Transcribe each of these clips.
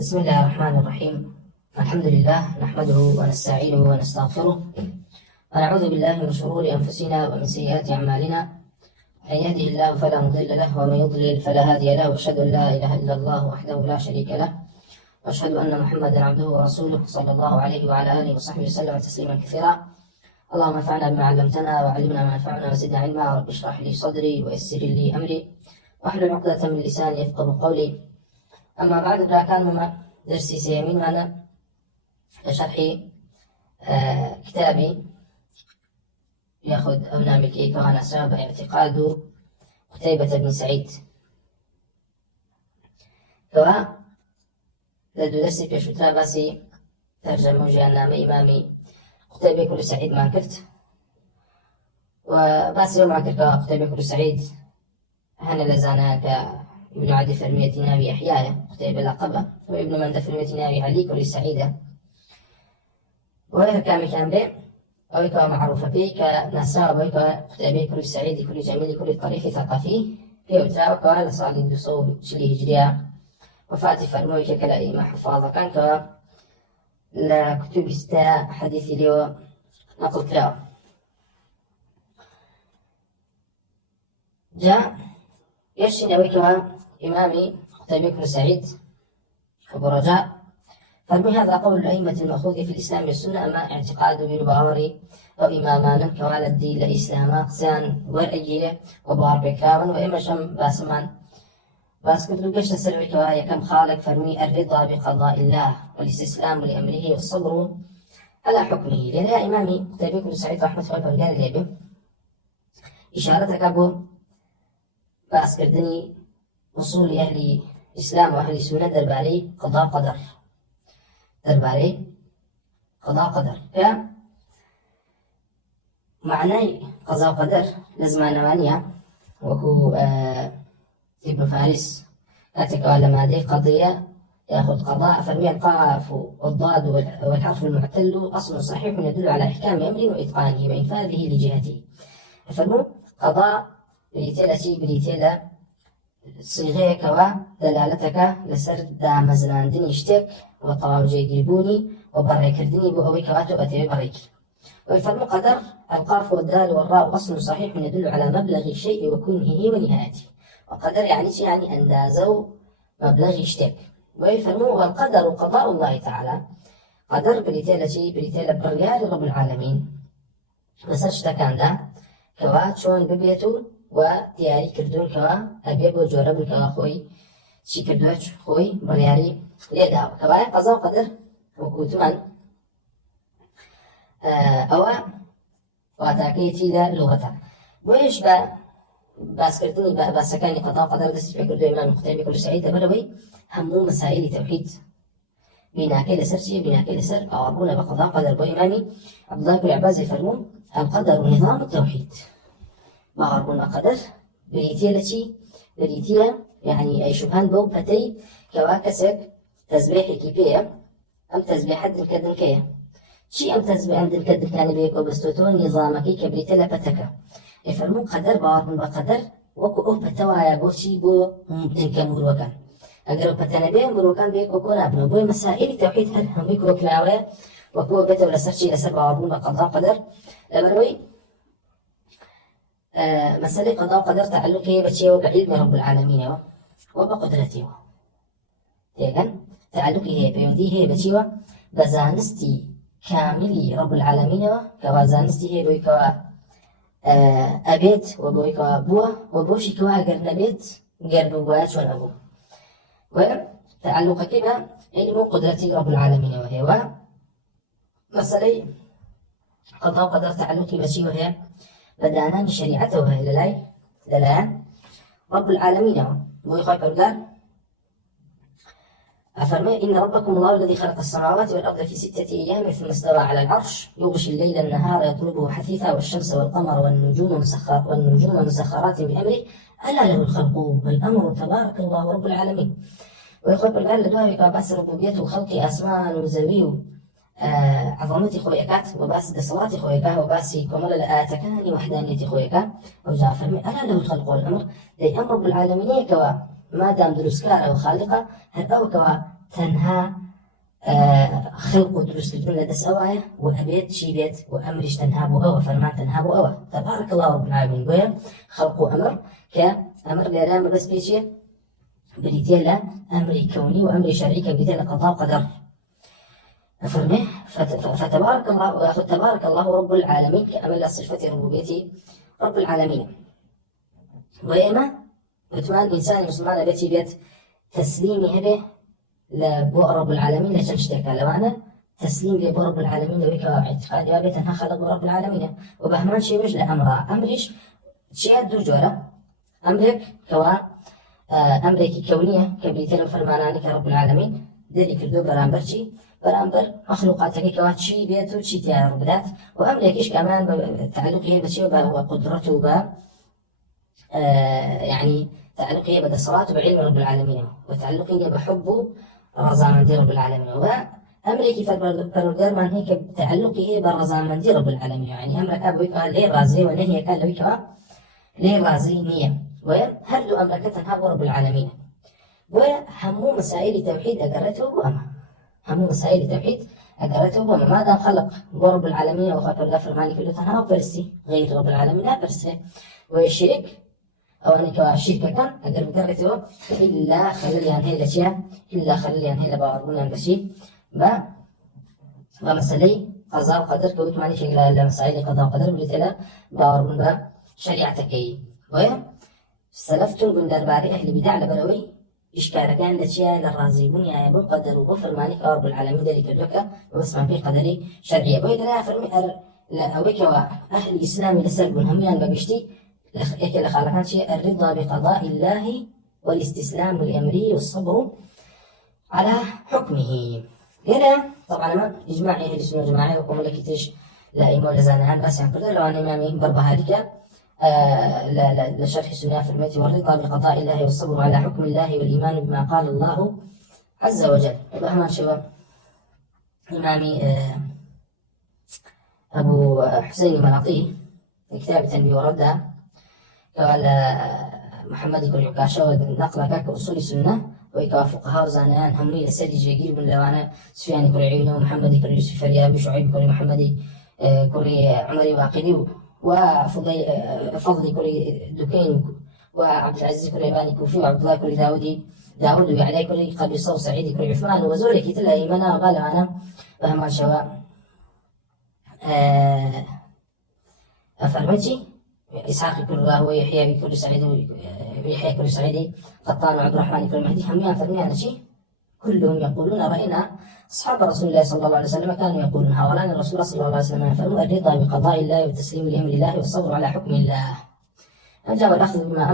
بسم الله الرحمن الرحيم. الحمد لله نحمده ونستعينه ونستغفره ونعوذ بالله من شرور أنفسنا ومن سيئات أعمالنا. من يهده الله فلا مضل له ومن يضلل فلا هادي له، وأشهد أن لا إله إلا الله وحده لا شريك له، وأشهد أن محمدا عبده ورسوله صلى الله عليه وعلى آله وصحبه وسلم تسليما كثيرا. اللهم انفعنا بما علمتنا وعلمنا ما ينفعنا وزدنا علما. رب اشرح لي صدري ويسر لي أمري واحلل عقدة من لساني يفقهوا قولي. أما بعد، كان مما درسي سيمين معنا لشرح كتابي يأخذ أو نامكي كوانا سبب اعتقاد قتيبة بن سعيد. كوا لدو درسي في شترا باسي ترجمة جيان نام إمامي قتيبة كل سعيد ما كرت، وباسي يوم عكر قتيبة كل سعيد هنا لزانا ابن عدي فرمية ناوي أحيايا قتيبة لقبه، وابن من فرمية ناوي علي كل سعيدة، وغير كان به أو يكون معروفة به كنساء ويكون قتيبة كل سعيد كل جميل كل طريق ثقافي في وتراوى كوالا صالي الدسو شلي هجريا وفاتي فرموي كلا إما حفاظة كان كوا لكتب استاء حديثي ليو نقل كلاو. جاء يشن ويكوا إمامي قتيبة بن سعيد أبو رجاء فرمي هذا قول الأئمة المأخوذ في الإسلام والسنة، أما اعتقاد بالبغوري أو إمامان كوال الدين لإسلام قسان ورأيه وبار بكراون وإما شم باسمان باس كتلو قشت سرعي كوايا كم خالق فرمي الرضا بقضاء الله والاستسلام لأمره والصبر على حكمه. لأن يا إمامي قتيبة بن سعيد رحمة الله قال لي إشارتك أبو باس كردني أصول أهل الإسلام وأهل السنة درباري قضاء قدر، درباري قضاء قدر معناي قضاء قدر لازم نوانيا وكو ابن فارس أتك على ماذه قضية يأخذ قضاء فرمي القاف والضاد والحرف المعتل أصل صحيح يدل على إحكام أمر وإتقانه وإنفاذه لجهته. فرمو قضاء بريتيلا صيغه كوا دلالتك لسر دا مزلاندني اشتك وطاوجي قربوني وبري كردني بو أوي كواتو أتي بريك. ويفرم قدر القاف والدال والراء أصل صحيح يدل على مبلغ الشيء وكنهه ونهايته، وقدر يعني أندازو مبلغ اشتك. ويفرم والقدر قضاء الله تعالى، قدر بريتيلا بريال رب العالمين مسجد كان دا كوا شون ببيتو ودياري كردون كوا أبيب وجورب كوا خوي شي كردوش خوي برياري ليدا كوا قضاء وقدر وكوتمان أو واتاكيتي لا لغة ويش باس كردني باس كاني قضاء وقدر دس في كردو إمام قتيبة كل سعيد بروي همو مسائل توحيد بناكي لسر أو أبونا بقضاء قدر بو إمامي عبد الله بن عباس يفرمون القدر نظام التوحيد. وعربون قدر بريتيلا يعني أي شبهان بو بتي كواكسك تسبيحي كيبيا أم تسبيح حد الكدن كيا شي أم تسبيح عند الكدن كان بيكو بستوتون نظامك كبريتيلا بتكا يفرمون قدر بعربون بقدر وكو بتوايا بوشي بو ممكن كمور وكان أقرب بتنا بيه مروكان بيكو كون أبنو بو مسائل التوحيد هل هم يكو كلاوية وكو بيتو لسرشي لسر بعربون بقضاء قدر لبروي مسألة قضاء قدر تعلقه بشيء بعلم رب العالمين وبقدرته. تيجان تعلقه بيوديه بشيء بزانستي كاملي رب العالمين كوازانستي بوي كوا أبيت وبوي كوا بوا وبوشي كوا قرن بيت قرن بوات ونبو. وتعلق كده علم قدرة رب العالمين وهي مسألة قضاء قدر تعلقه بشيء وهي بدانا شريعته وهي للاي رب العالمين ويخاف قال أفرمي إن ربكم الله الذي خلق السماوات والأرض في 6 أيام ثم استوى على العرش يغشي الليل النهار يطلبه حثيثا والشمس والقمر والنجوم مسخرات بأمره ألا له الخلق والأمر تبارك الله رب العالمين. ويخاف قال لدوها بس ربوبيته خلق أسمان وزوي عظمتي خويكات وباس دصلاتي خويكا وباسي كمال الآتكاني وحدانيتي خويكا وجاء فرمي ألا له الخلق والأمر دي أمر رب العالمين كوا ما دام دروسكار أو خالقة هل أو كوا تنها خلق دروس الجملة دس أوايا وأبيت شي بيت وأمرش تنهابو أوا فرمان تنهابو أوا تبارك الله رب العالمين ويا خلق أمر كأمر لرام بس بيشي بريتيلا أمري كوني وأمري شرعي كبريتيلا قضاء وقدر أفرمه فتبارك الله تبارك الله رب العالمين كأمل صفة ربوبيتي رب العالمين وإما بتمان إنسان مسلمان بيتي بيت تسليمي هبه لبو رب العالمين لشنشتك لوانا تسليم لبو رب العالمين لويك اعتقادي وابيت أنها خلق رب العالمين وبهمان شيء وجه لأمره أمريش شيء دو جورة أمرك كوا أمريكي كونية كبريتين فرماناني كرب العالمين دلي كردو برامبرشي برامبر مخلوقاتك كوا شي بيتو شي تيار ربدات وأمريكيش كمان تعلقه بشيء وقدرته يعني تعلقه بدا صلاته بعلم رب العالمين وتعلقه بحبه رضامندي رب العالمين وأمريكي فالبرودر من هيك تعلقه برضامندي رب العالمين يعني أمرك أبويك ليه رازي ونهي كان لويك ليه رازي نية وهردو أمركتها رب العالمين وهمو مسائل توحيد أقرته وأما همو مسائل توحيد أقرته وأما ماذا خلق رب العالمين وخلق الغفر مالك اللي تنها وبرسي غير رب العالمين لا برسي ويشرك أو أنك الشركة كان أقرب قرته إلا خلال ينهي الأشياء إلا خلال ينهي لبعضنا البشي ومسألة قضاء وقدر كوت ماني شيء لا مسائل قضاء وقدر بلتلا بعضنا شريعتك سلفتم من درباري أهل بدع لبروي إشكال كان لشيء للرازيبون يا أبو قدر وغفر مالك رب العالمين ذلك الوكا وبسمع به قدري شرعية وإذا لا فرمي لا أويك أهل الإسلام لسلبون هميان بقشتي إيك لخالكان شيء الرضا بقضاء الله والاستسلام لأمره والصبر على حكمه هنا طبعا ما إجماع أهل السنة والجماعة وقوم لك تش لا إيمان لزانهان بس يعني كذا لو أنا إمامي بربها لك لشرح السنة في الميت والرضا بقضاء الله والصبر على حكم الله والإيمان بما قال الله عز وجل. الرحمن شباب إمامي أبو حسين المناطي في كتاب تنبيه وردها قال محمد يقول عكاشة ونقل كاك أصول السنة ويكوا فقهاء زانان همري لسالي جيجير من لوانا سفيان يقول عيونه ومحمد يقول يوسف اليابي شعيب يقول محمد يقول عمري واقدي فضل يقول دكين وعبد العزيز يقول يباني كوفي وعبد الله يقول داود ويعلى يقول قبيصة وسعيد يقول عثمان وزوري كتلا إيمانا وقال أنا وهم شواء أفرمتي إسحاق يقول الله ويحيى يقول سعيد ويحيى يقول سعيد قطان وعبد الرحمن يقول مهدي هميان فرميان شيء كلهم يقولون رأينا أصحاب رسول الله صلى الله عليه وسلم كانوا يقولون هؤلاء الرسول صلى الله عليه وسلم يفعلون الرضا بقضاء الله والتسليم لأمر الله والصبر على حكم الله أجاب الأخذ بما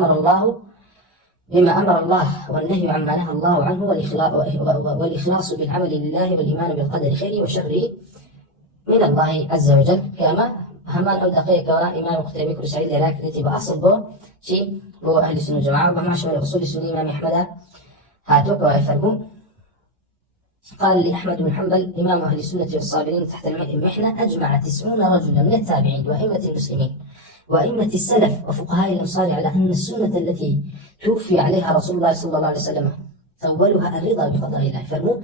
أمر الله والنهي عما نهى الله عنه والإخلاص بالعمل لله والإيمان بالقدر خيره وشره من الله عز وجل كما همان أو دقيقة إمام مختبي كل سعيد لكن تبقى أصل بو شيء بو أهل السنة والجماعة وما شمل أصول السنة إمام أحمد هاتوك ويفرقون قال لي أحمد بن حنبل إمام أهل السنة والصابرين تحت المحنة أجمع 90 رجلا من التابعين وأئمة المسلمين وأئمة السلف وفقهاء الأمصار على أن السنة التي توفي عليها رسول الله صلى الله عليه وسلم أولها الرضا بقضاء الله فرمو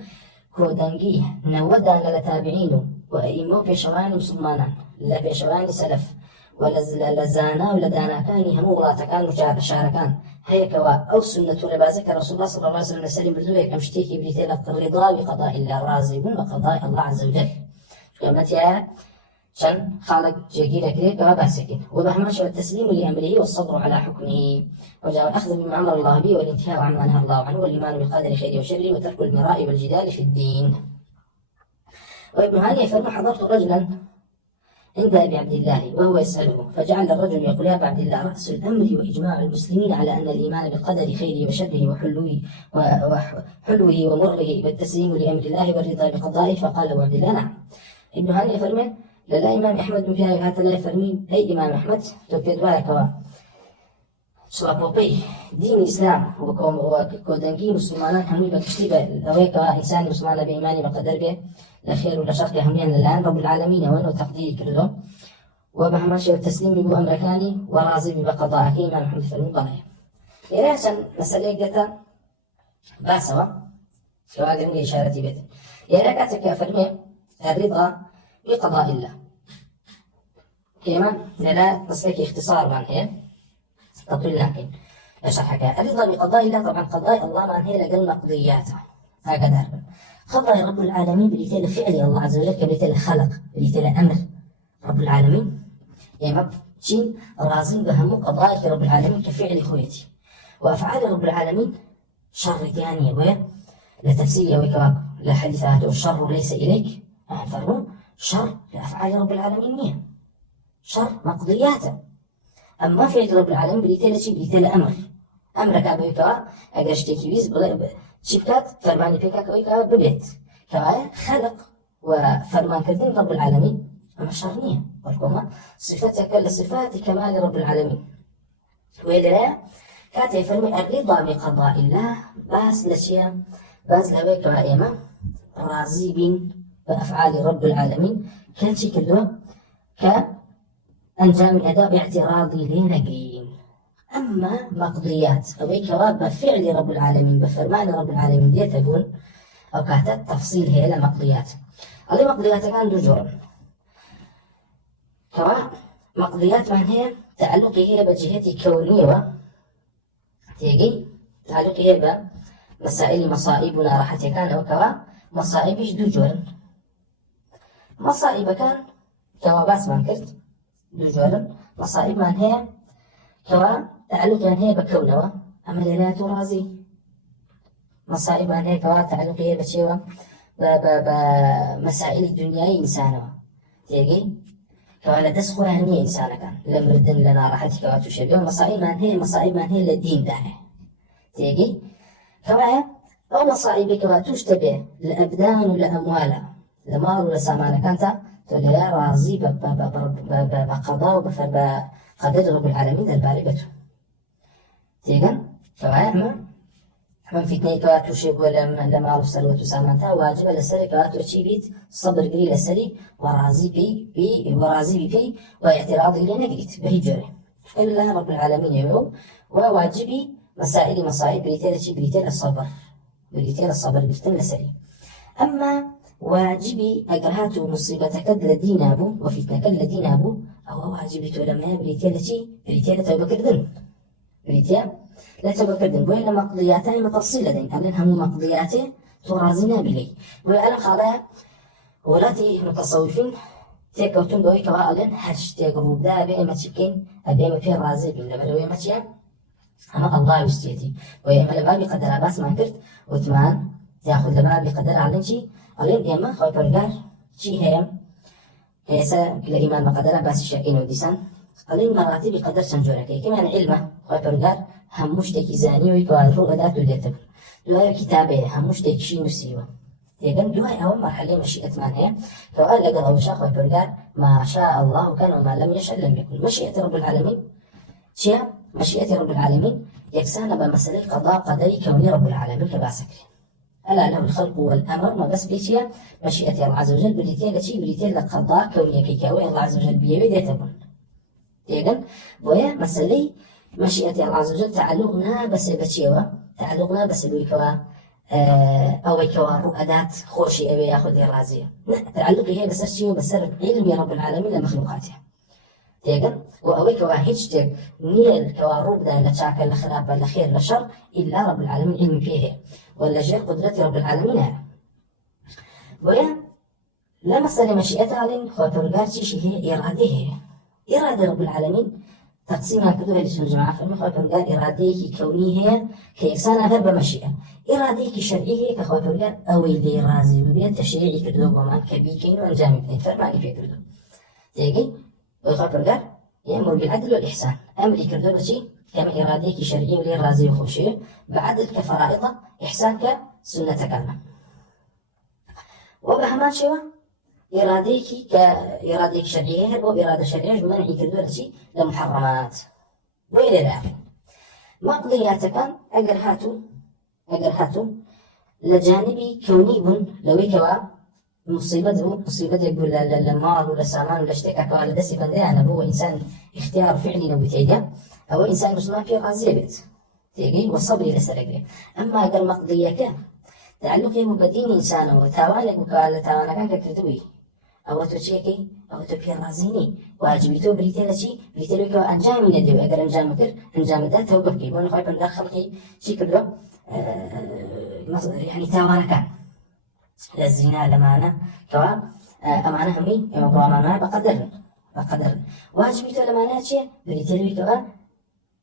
كودانجيه نودا لتابعين وأئمة بيشوان مسلمان لا بيشوان سلف ولا زانا ولا دانا كان هم ولاتكان مشاركان هيك أو سنة ربازك رسول الله صلى الله عليه وسلم سلم بدويك أمشتيكي بريتيلة الرضا بقضاء الله رازقون بقضاء الله عز وجل قيمتها شن خالق جيجيرة كريك وباسكين وبهماش والتسليم لأمره والصبر على حكمه وجاء الأخذ بما أمر الله به والانتهاء عما نهى الله عنه والإيمان بالقدر خيره وشره وترك المراء والجدال في الدين. وابن هاني فرمى حضرت رجلا عند أبي عبد الله وهو يسأله فجعل الرجل يقول يا أبا عبد الله رأس الأمر وإجماع المسلمين على أن الإيمان بالقدر خيره وشره وحلوه ومره والتسليم لأمر الله والرضا بقضائه فقال أبو عبد الله نعم. ابن هاني فرمى لا إمام أحمد من فيها هذا لا يفرمي أي إمام أحمد توكيد ولا سوابوبي دين الإسلام وكودنجي مسلمان همي بكشتي أويك إنسان مسلمان بإيماني بقدر به لا خير ولا شر هميان الآن رب العالمين وأنه تقديري كله وبهماشي والتسليم ببو أمريكاني وراضي بقضاءك إمام أحمد فرمي ضلية إلى سن مسألة جتا باسوا كواقع من إشارة بيت يعني كاتك فرمي الرضا بقضاء الله كمان لا تصلك اختصار من هي تطويل لكن أشرحك الرضا بقضاء الله طبعا قضاء الله من هي لقل مقضياته هكذا قضاء رب العالمين بريتال فعل الله عز وجل كبريتال خلق بريتال أمر رب العالمين يعني شين رازين بهم قضاء رب العالمين كفعل خويتي وأفعال رب العالمين شر ثانية ويا لتفسير وكواب لحديثات الشر ليس إليك فرمون شر لأفعال رب العالمين مية شر مقضياته أما فعل رب العالمين بريتال شيء بريتال أمرك أبوي كوا أجرشتكي بيز شبكات فرماني بيكا كوي كوا ببيت كوا خلق وفرمان كردين رب العالمين أما شرنية والكما صفتك لصفات كمال رب العالمين وإذا كاتي فرمي الرضا بقضاء الله باس لشيا باس لبيك وإيما راضي بين بأفعال رب العالمين كان شي كدوه كأنجام أداء اعتراضي لنقين أما مقضيات أو كواب بفعل رب العالمين بفرمان رب العالمين دي تكون أو كاتت تفصيل هي لمقضيات اللي مقضيات كان دو جرم كوا مقضيات من هي تعلقي هي بجهة كونية تيجي تعلقي هي بمسائل مصائبنا راحتي كان وكوا مصائبش دو جرم مصائب كان كوا باس من كرت دو جرم مصائب من هي كوا تعلق من هي بكونوا أما لا ترازي مصائب من هي كوا تعلق هي بشيوا بمسائل الدنيا إنسانوا تيجي كوا لدس قرآنية إنسانا كان لم ردن لنا راحتي كوا تشبه مصائب من هي للدين ده تيجي كوا أو مصائب كوا تشتبه لأبدان ولا أموالا لمال ولا سامان كانت تلا راضي بقضاء بقدر رب العالمين الباربته تيجن كواعم من فتنة كوا تشبه لما أرسل وتسامنتها واجب لسري كوا تشيبيت صبر قليل لسري ورازي بي واعتراض لي نقريت بهجره إلا رب العالمين يوم وواجبي مسائل مصائب بريتين الصبر بريتين لسري أما واجبي أجرهات مصيبتك الذين أبو وفتنك الذين أبو أو واجبي تولما بريتين توبكردن بريتين لا توبكردن وإلا مقضياتين متفصيلة ألنها مو مقضياتي ترازنا بلي وأنا خلا ولاتي متصوفين تيكوتون بوي كوالن هاشتاج رودا بما تشكين أبي في رازي بين لبروي ما تشيا أما الله يستيتي ويما لبابي قدر أباس ما كرت وثمان تأخذ لبابي قدر على شيء علين إما خوي برجار شيء هي كلا إيمان بقدر أباس الشاكين وديسان علين مراتب قدر سنجورك كمان علمه خوي برجار هموش تكي زاني ويكوال رؤدات وديتب دواء كتابه هموش تكي شيء مسيوه تيجن دواء أول مرحلة مشيئة من هي فقال لقد أو شاخ برجار ما شاء الله كان وما لم يشاء لم يكن مشيئة رب العالمين شيء مشيئة رب العالمين يكسان بمسألة قضاء قدري كوني رب العالمين كباسكري ألا له الخلق والأمر ما بس بيشيا مشيئة الله عز وجل بريتين لقضاء كوني كيكاوي الله عز وجل بيوي ديتبون تيجن ويا مسألة مشيئة الله عز وجل تعلقنا بس بتشيوا تعلقنا بس بيكوا أو يكوا رؤدات خوشي أو ياخذ الرازية تعلقي هي بس الشيء بس علم رب العالمين لمخلوقاته تيجن وأوي كوا هيجتك نيل كوا روبدا لشاكل لخراب لخير لشر إلا رب العالمين علم فيه ولا جاء قدرة رب العالمين ويا لا مسألة مشيئة علين خواترقات شيء هي إرادة رب العالمين تقسيمها كدوها لسنة جماعة فما خواترقات إراديك كونية كيكسانا غير بمشيئة إراديك شرعيه كخواترقات أوي لي رازي وبيان تشريعي كدوه ومان كبيكين وانجامي بين فرماني في كردو تيجي وخاطر يأمر بالعدل والإحسان أمري كردو بشي كما إراديك شرعي ولي رازي وخوشي بعدل كفرائضة إحسان كسنة كاملة وبهمان شوى إراديك شرعية وإرادة شرعية منعي كردو بشي لمحرمات وإلى ذلك مقضيات كان أجر هاتو لجانبي كوني لو كوا مصيبة يقول المال ولا سامان ولا اشتكى كوالا دسي بندي أنا هو إنسان اختيار فعلي لو بتيجا أو إنسان مسلم في رازية بيت تيجي والصبر إلى سرقة أما قال مقضية تعلقی بوو بە دینی ئینسانەوە تاوانێک بکات لە تاوانەکان کە کردووی ئەوە تۆ چیەکەی ئەوە تۆ پێڕازینی واجبی تۆ بریتە لە چی بریتە لەوەیەکەوە ئەنجامی نەدەوێت ئەگەر ئەنجامە کرد ئەنجامەدا تەوبە بکەی بۆ نەخوای پەروەردگار خەڵقی چی کردووە یعنی تاوانەکان لە زینا لەمانە کەوا ئەمانە هەمووی ئێمە بڕامانە بەقەدەر واجبی تۆ لەمانە چیە بریتە لەوەیەکەوە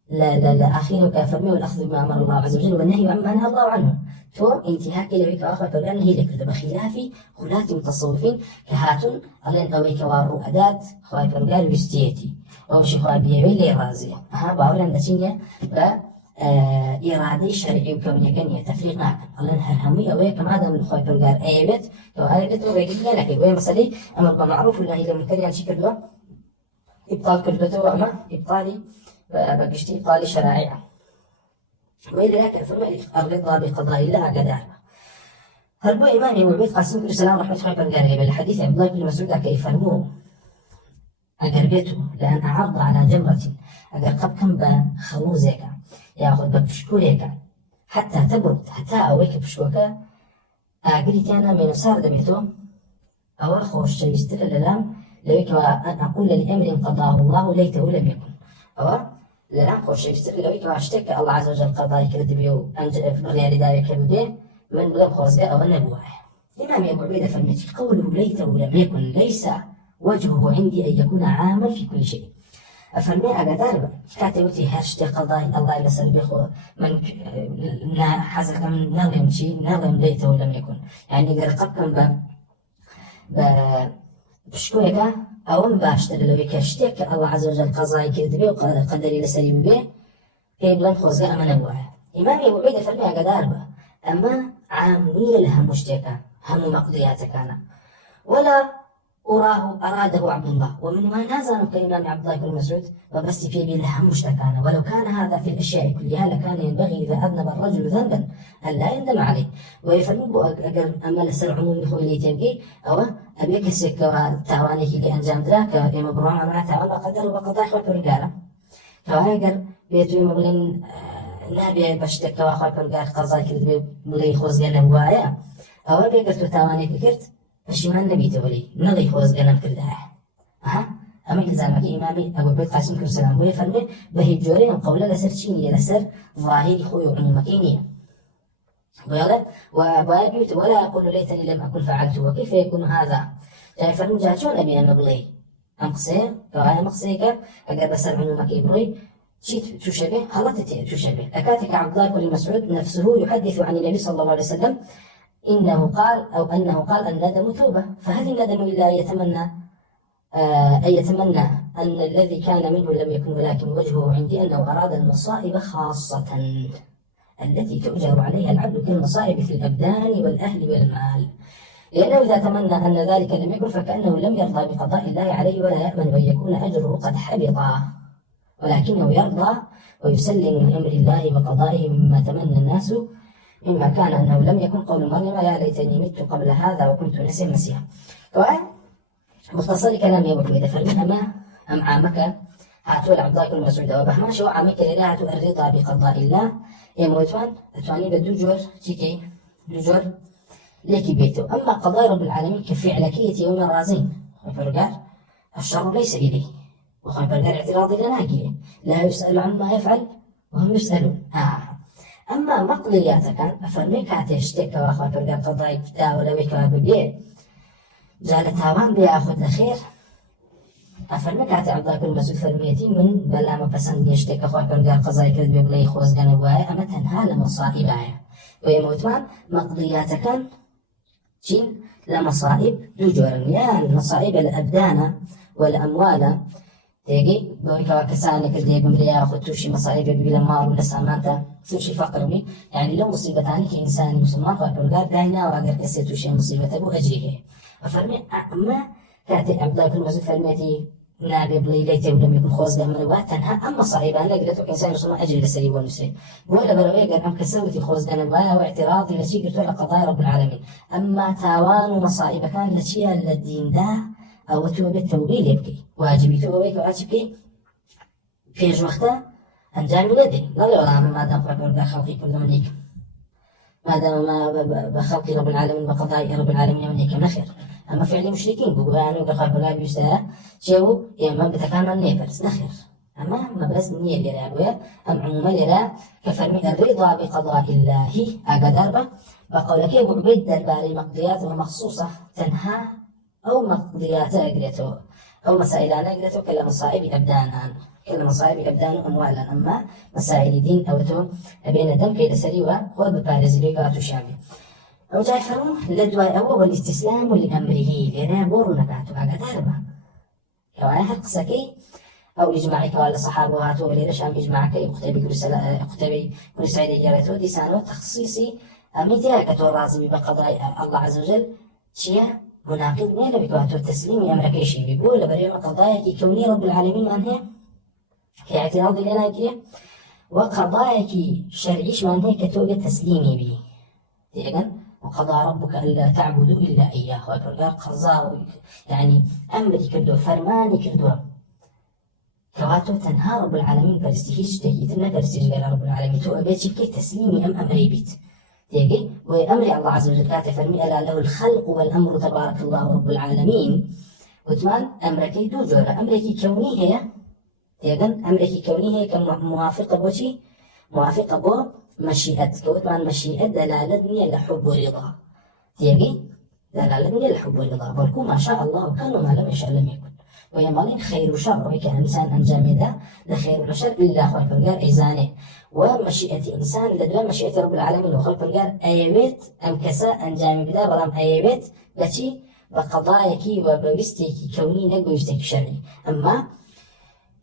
لا آخره كفرمي والأخذ بما أمر الله عز وجل والنهي عما نهى الله عنه تو انتهاك لويك أخوة فلان هي لك بخلاف خلاة المتصوفين كهاتون ألين أويك وارو أداة أخوة فلان ويستيتي أو شيخوا بيوي لي رازية أها باوران دچينيا إرادة شرعي وكونية كنية تفريق ناكن ألين هرهمي أويك ما دام أخوة فلان أيبت تو أيبت وغيك لك وهي مسألة أمر بمعروف والنهي للمنكر يعني شكل إبطال كلبته وأما إبطالي بقشتي إبطال شرائع وإلى ذلك الرضا بقضاء الله قدر هل بو إمامي وعبيد قاسم كل سلام رحمة الله وبركاته بالحديث عبد الله بن مسعود كيف فرموه أقربيته لأن أعرض على جمرة أقر قبكم بخلوزك يأخذ بفشكولك حتى تبرد حتى أويك بفشكوك أقريت أنا من سار دميته أو الخوش يستر للام لويك أن أقول لأمر قضاه الله ليته لم يكن أو لەرام خۆشەویستتر لەوەی شتێک الله عز وجل قضای کردبێ و بڕیاری داوێت بێ من بڵێم خۆزگە ئەوە نەبووە إمام أبو عبيدة فالمجي قوله ليته لم يكن ليس وجهه عندي أن يكون عاما في كل شيء أفرمي أقدر كاتبتي هرشتي قضاي الله لسر بيخو من حزق من نظم شيء نظم ليته لم يكن يعني قرقبكم بشكوك أو باشتر لو يكشتك الله عز وجل قضاء كذبه وقدري لسليم به كي بلن خوزقا أما نبوه إمامي أبو عبيدة فرمي أقدار به أما عامية لها مشتكى هم مقضياتك أنا ولا أراده عبد الله ومن ما نازل كإمام عبد الله بن مسعود وبس في بي لها مشتكى ولو كان هذا في الأشياء كلها لكان ينبغي إذا أذنب الرجل ذنبا أن لا يندم عليه ويفرموا أقل أما لسر عمومي خويلي تبقي أو أبيك السكة تعوانيك لأنجام دراك كما بروانا مع تعوان قدر وقضاء إخوة الرجالة فهاجر بيتو مبلين نابي بشتكى وأخوة الرجال قضاء كذب بلي خوزقنا بوايا أو أبيك تعوانيك كرت فشمان نبي تولي نضي خوزقنا كردها أما إلزامك إمامي أبو عبيد قاسم كل سلام بوي فرمي بهي جورين قولا لسر تشيني لسر ظاهري خوي عمومكيني وأبيت ولا أقول ليتني لم أكن فعلت وكيف يكون هذا جاي فرمي جاتشون أبي أنا بلي أم قصير كوايا مقصيك أقر بسر عمومك إبروي شيت تشبه خلطتي تشبه أكاتك عبد الله بن مسعود نفسه يحدث عن النبي صلى الله عليه وسلم أنه قال الندم توبة فهل الندم إلا يتمنى أن الذي كان منه لم يكن ولكن وجهه عندي أنه أراد المصائب خاصة التي تؤجر عليها العبد كالمصائب في الأبدان والأهل والمال لأنه إذا تمنى أن ذلك لم يكن فكأنه لم يرضى بقضاء الله عليه ولا يأمن أن يكون أجره قد حبط ولكنه يرضى ويسلم من أمر الله وقضائه مما تمنى الناس مما كان أنه لم يكن قول مريم يا ليتني مت قبل هذا وكنت نسيا مسيحا مختصر كلامي أبو عبيدة فرمي أم عامك هاتوا عبد الله بن مسعود وبهما شو عامك لله الرضا بقضاء الله يا موتوان أتواني بدو جور تيكي دو جور لكي بيته أما قضاء رب العالمين كفعلكية يوم الرازين وفرقار الشر ليس إليه وخبرقار اعتراضي لناقله لا يسأل عما يفعل وهم يسألون أما مقضياتك أفرميك هاتشتك وخبرقار قضاء كتاب ولا بيكوا ببيع جال تاوان بياخذ الخير أفرمك عتي عبد الله بن مسعود فرميتي من بلا ما بسند يشتكى أخوة برجع قضايا كذب بلا يخوز جنبواي أما تنهى لمصائبها ويموتوان مقضياتك جين لمصائب دجورن يا المصائب الأبدان والأموال تيجي بوريكا كسانك اللي بمريا أخذ توشي مصائب بلا مال ولا سامانتا توشي فقرني يعني لو مصيبتاني كإنسان مسلمان أخوة برجع داينا وأقدر كسي توشي مصيبته أبو أجريه أفرمي أما كاتب عبد الله بن مسعود فرميتي نابي بلي ليتي ولم يكن خوز من واتنها أما صعيبة أنا قلت إنسان يصنع أجري للسليم والمسلم ولا بروي قال أم كسوتي خوز من واعتراضي لشيء قلت له قضايا رب العالمين أما تاوان ومصائب كان لشيء الدين ده أو توبة التوبيل يبكي واجبي توبيك واجبك في وقته أنجام لدي لا لا ما دام قبل خلقي كل منيك ما دام ما بخلق رب العالمين بقضاء رب العالمين من هيك نخير اما فعل مشركين بقول يعني بخاف بلا بيستا شو يا ما بتكامل نيبرز نخير اما ما بس نيه لرا ابويا ام عموما لرا كفرمي الرضا بقضاء الله اقدر بقولك يا ابو عبيد درباري مقضيات مخصوصه تنهى او مقضيات اجرته او مسائل انا اجرته كلا مصائب ابدانا كل مصائب أبدان أموالا أما مسائل دين أو تو بين دم كيد سريوا خذ ببارزلي قاتو شامي أو جاي فرمو لدواء أول والاستسلام لأمره لنا بورنا قاتو أقدر كواي حقسكي أو إجماعك ولا صحابه هاتو ولي رشام إجماعك يقتبي كل سعيد جارتو دي سانو تخصيصي أميتها كتو رازمي بقضاء الله عز وجل شيا مناقض ميلا بكواتو التسليم أمرك شيء بيقول بريم قضايا كوني رب العالمين أنهي كاعتراض لنا كده وقضاياك شرعيش ما هيك كتوبة تسليمي به تيجن وقضى ربك ألا تعبدوا إلا إياه وقال قضاء يعني أمري كردو فرماني كردو كواتو تنهى رب العالمين برستيهيش تهيتنا برستيهيش رب العالمين تو أبيتش كي تسليمي أمري بيت تيجي وأمري الله عز وجل كاتب فرمي ألا له الخلق والأمر تبارك الله رب العالمين وثمان أمرك دو جورة أمرك كوني هي تيجن أمريكي كوني هي كموافقة بوشي موافقة بو مشيئة كوتمان مشيئة دلالتني لحب ورضا تيجي دلالتني لحب ورضا بلكو ما شاء الله وكان ما لم يشاء لم يكن ويمالين خير وشر وهيك إنسان أنجام ذا لخير وشر إلا خلق الجار إيزانه ومشيئة إنسان لدى مشيئة رب العالمين وخلق الجار أيبت أم كسا أنجام بدا بلام أيبت بشي بقضاياكي وبوستيكي كوني نقوستيكي شرعي أما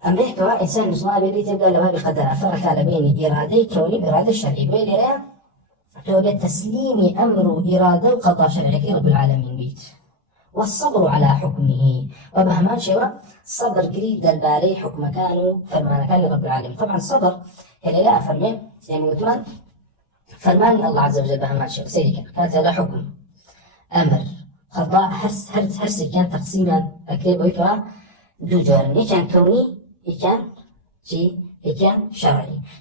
أمريكا إنسان مسلم بيدي تبدأ لما بقدر أفرق على بين إرادة كوني إرادة شرعي بين لا توجد تسليم أمر إرادة وقضاء شرعي رب العالمين بيت والصبر على حكمه وبهمان شوى صبر قريب الباري حكم كانوا فرمان كان لرب العالمين طبعا صبر هلا لا فرمان يعني مثلا فرمان الله عز وجل بهمان شوى سيدي كانت له حكم أمر قضاء هرس كان تقسيما أكريب ويكوا دو جارني كان كوني كان شيء كان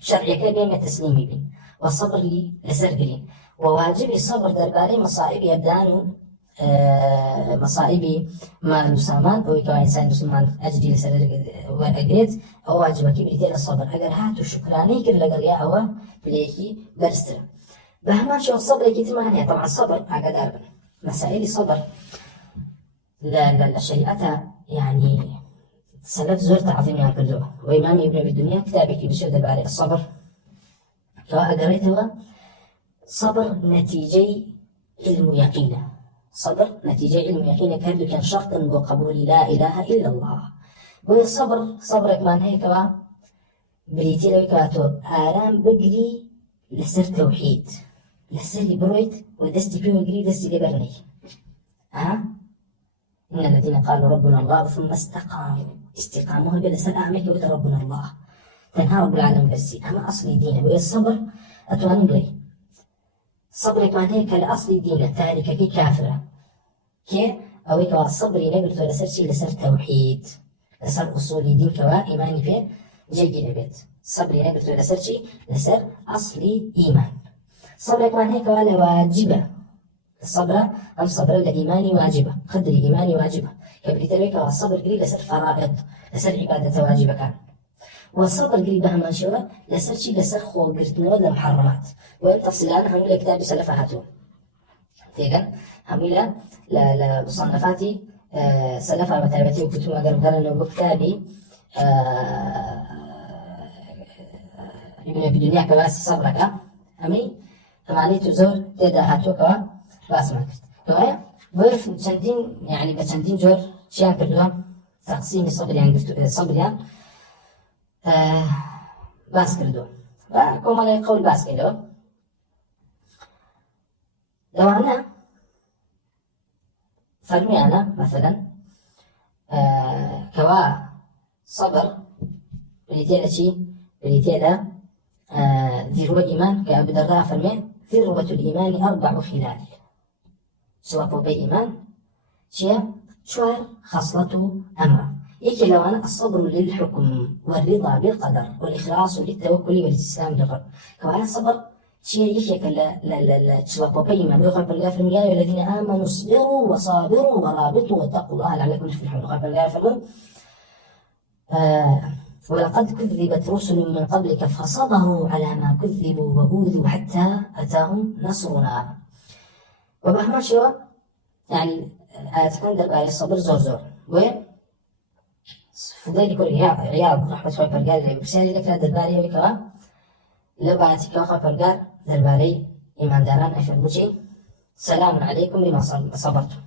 شرعي كان تسليمي بين والصبر لي لسرقلين وواجب صبر درباري مصائب يبدان مصائب ما نسامان أو كوا إنسان مسلمان أجدي لسر وأجريت أو واجب كبريتين الصبر أجر هاتو شكراني كل لقريا أو بليكي برستر بهمان شو الصبر كتمان طبعا الصبر أقدر مسائل صبر لا الشريعة يعني سلف زور تعظيم يعني كله وإمام ابن أبي الدنيا كتابك بسود الباري الصبر فأقريته صبر نتيجي علم يقينه صبر نتيجة علم يقين كهذا كان شرطا بقبول لا إله إلا الله والصبر صبرك من هيك بريتي لو كاتو آرام بقري لسر توحيد لسر برويت ودستي كيو قري دستي لبرني إن الذين قالوا ربنا الله ثم استقاموا بلسر أعمك ويت ربنا الله تنهى رب العالمين بس أما أصلي دينه والصبر أتوان بلي صبرك من هيك لأصل دينه تاركة كي كافرة كي أو كوا الصبر نقول لسر شيء لسر توحيد لسر أصول دين كوا إيماني به جيد بيت صبر نقول لسر شيء لسر أصلي إيمان صبرك من هيك ولا واجبة الصبر أم صبر الإيماني واجبة قدر إيماني واجبة كبريت لك الصبر قريب لسر فرائض لسر عبادة واجبة كان والصبر قريبها منشورة لسر شيء لسر خو قرتنا ولا محرمات وين تفصيلان هم إلى كتاب سلفهاتو تيجن هم إلى لمصنفاتي سلفها متابعتي وكتب أقرب إنه بكتابي ابن أبي الدنيا كواس صبرك أمي ثمانية تزور تدا هاتو كوا باس ما كرت كوايا ويف تشندين يعني بتشندين جور شيء كردوها تقسيم الصبر يعني صبر يعني باس كردو وكما لا يقول باس كردو لو أنا فرمي أنا مثلا كوا صبر بريتيلا شيء بريتيلا ذروة إيمان كأبو الدرداء فرمي ذروة الإيمان 4 خلال سواء بي إيمان شيء شوار خصلته أمر يكي لو أنا الصبر للحكم والرضا بالقدر والإخلاص للتوكل والاستسلام للرب كوانا الصبر شيء يشيك لا تشلطوا بيما بيخاف بالغافر من يا الذين آمنوا اصبروا وصابروا ورابطوا واتقوا الله لعلكم تفلحون. خاف بالغافر ولقد كذبت رسل من قبلك فصبروا على ما كذبوا وأوذوا حتى أتاهم نصرنا. وبهما شو يعني تكون درباري الصبر زور وين فضيل يقول عياض رحمة الله برقال بسالي لك لا درباري ويكوا لو بعتك وخا برقال درباري إيمان داران أفرموشي سلام عليكم بما صبرتم،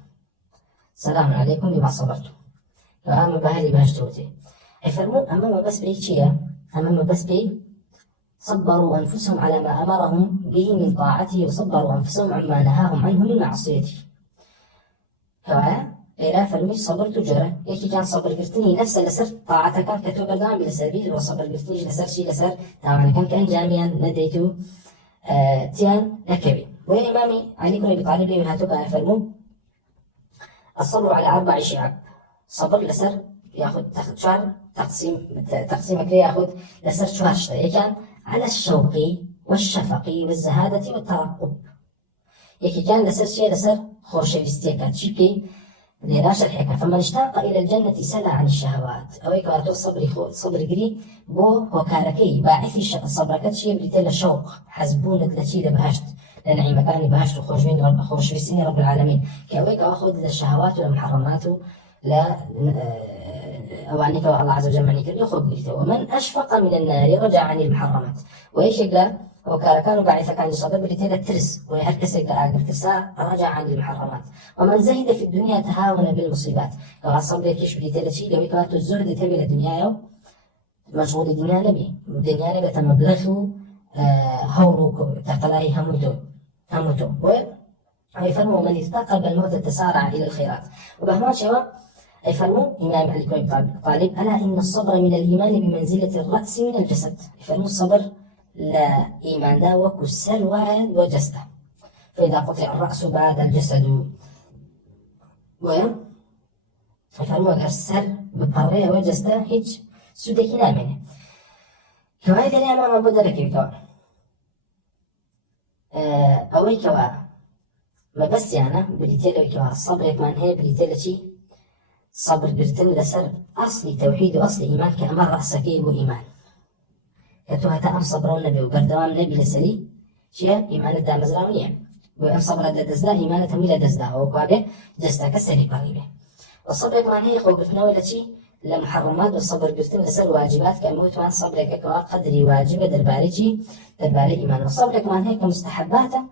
سلام عليكم بما صبرتم. فأما بهالي بهجتوتي يفرمون أمام بس بيشيا أمام بس بي صبروا أنفسهم على ما أمرهم به من طاعته وصبروا أنفسهم عما نهاهم عنه من معصيته. إلى فرمي صبرت جرى يكي كان صبر قرتني نفس لسر طاعتك كان كتوبر دام بالسبيل وصبر قرتني لسر شي لسر طبعا كان جامعا نديتو تيان نكبي. وإمامي علي بن أبي طالب لي هاتوبا فرمو الصبر على 4 شعب. صبر لسر ياخذ شهر تقسيم كده ياخذ لسر شهر شتى كان على الشوق والشفق والزهادة والترقب. يكي كان لسر شيء لسر خورشي بستيكات شيكي لراش الحكا. فمن اشتاق إلى الجنة سلى عن الشهوات أو يكواتو صبر قري بو هوكاركي باعثي صبركت شيء بريتيل الشوق حزبون تلتشي لبهشت لنعيم مكاني بهشت وخوش في سنين رب العالمين كأويك أخذ للشهوات والمحرمات لا أوانيك الله عز وجل معنيك يخذ قريته. ومن أشفق من النار رجع عن المحرمات ويشيك له وكانوا بعث كان يصبر بريتيل الترس ويهركسك لآقر ترسا رجع عن المحرمات. ومن زهد في الدنيا تهاون بالمصيبات كما صبر يكيش بريتيل شيء لو كانت الزهد تبي الدنيا مشغول الدنيا نبي الدنيا نبي تمبلغه هولوك تقلاي هموتو ويفرموا من ارتقب الموت تسارع إلى الخيرات. وبهما شوا يفرموا إمام علي بن أبي طالب ألا إن الصبر من الإيمان بمنزلة الرأس من الجسد. يفرموا الصبر لا إيمان دا وكو السلوى وجسده فإذا قطع الرأس بعد الجسد يفرموا السر بطرية وجسده هيج سودكي نامنه كواهي دليل أمام أبو دركي كوا أوي كوا ما بس يعني بريتيلو كوا الصبر كمان هي بريتيلو شي صبر برتن لسر أصلي توحيد وأصلي إيمان كأمر رأسك يبو إيمان كتوها تأم صبرون نبي وبردوام نبي لسري شيء إيمان الدام مزراونية وأم صبر دزدا إيمان تميل دزدا وكوابه دزدا كسري قريبه. والصبر كمان هي خو قرتنا ولا شيء لمحرمات والصبر قرتن لسر واجبات كموت وان صبرك كوا قدري واجبه درباري إيمان. والصبر كمان هي كمستحباته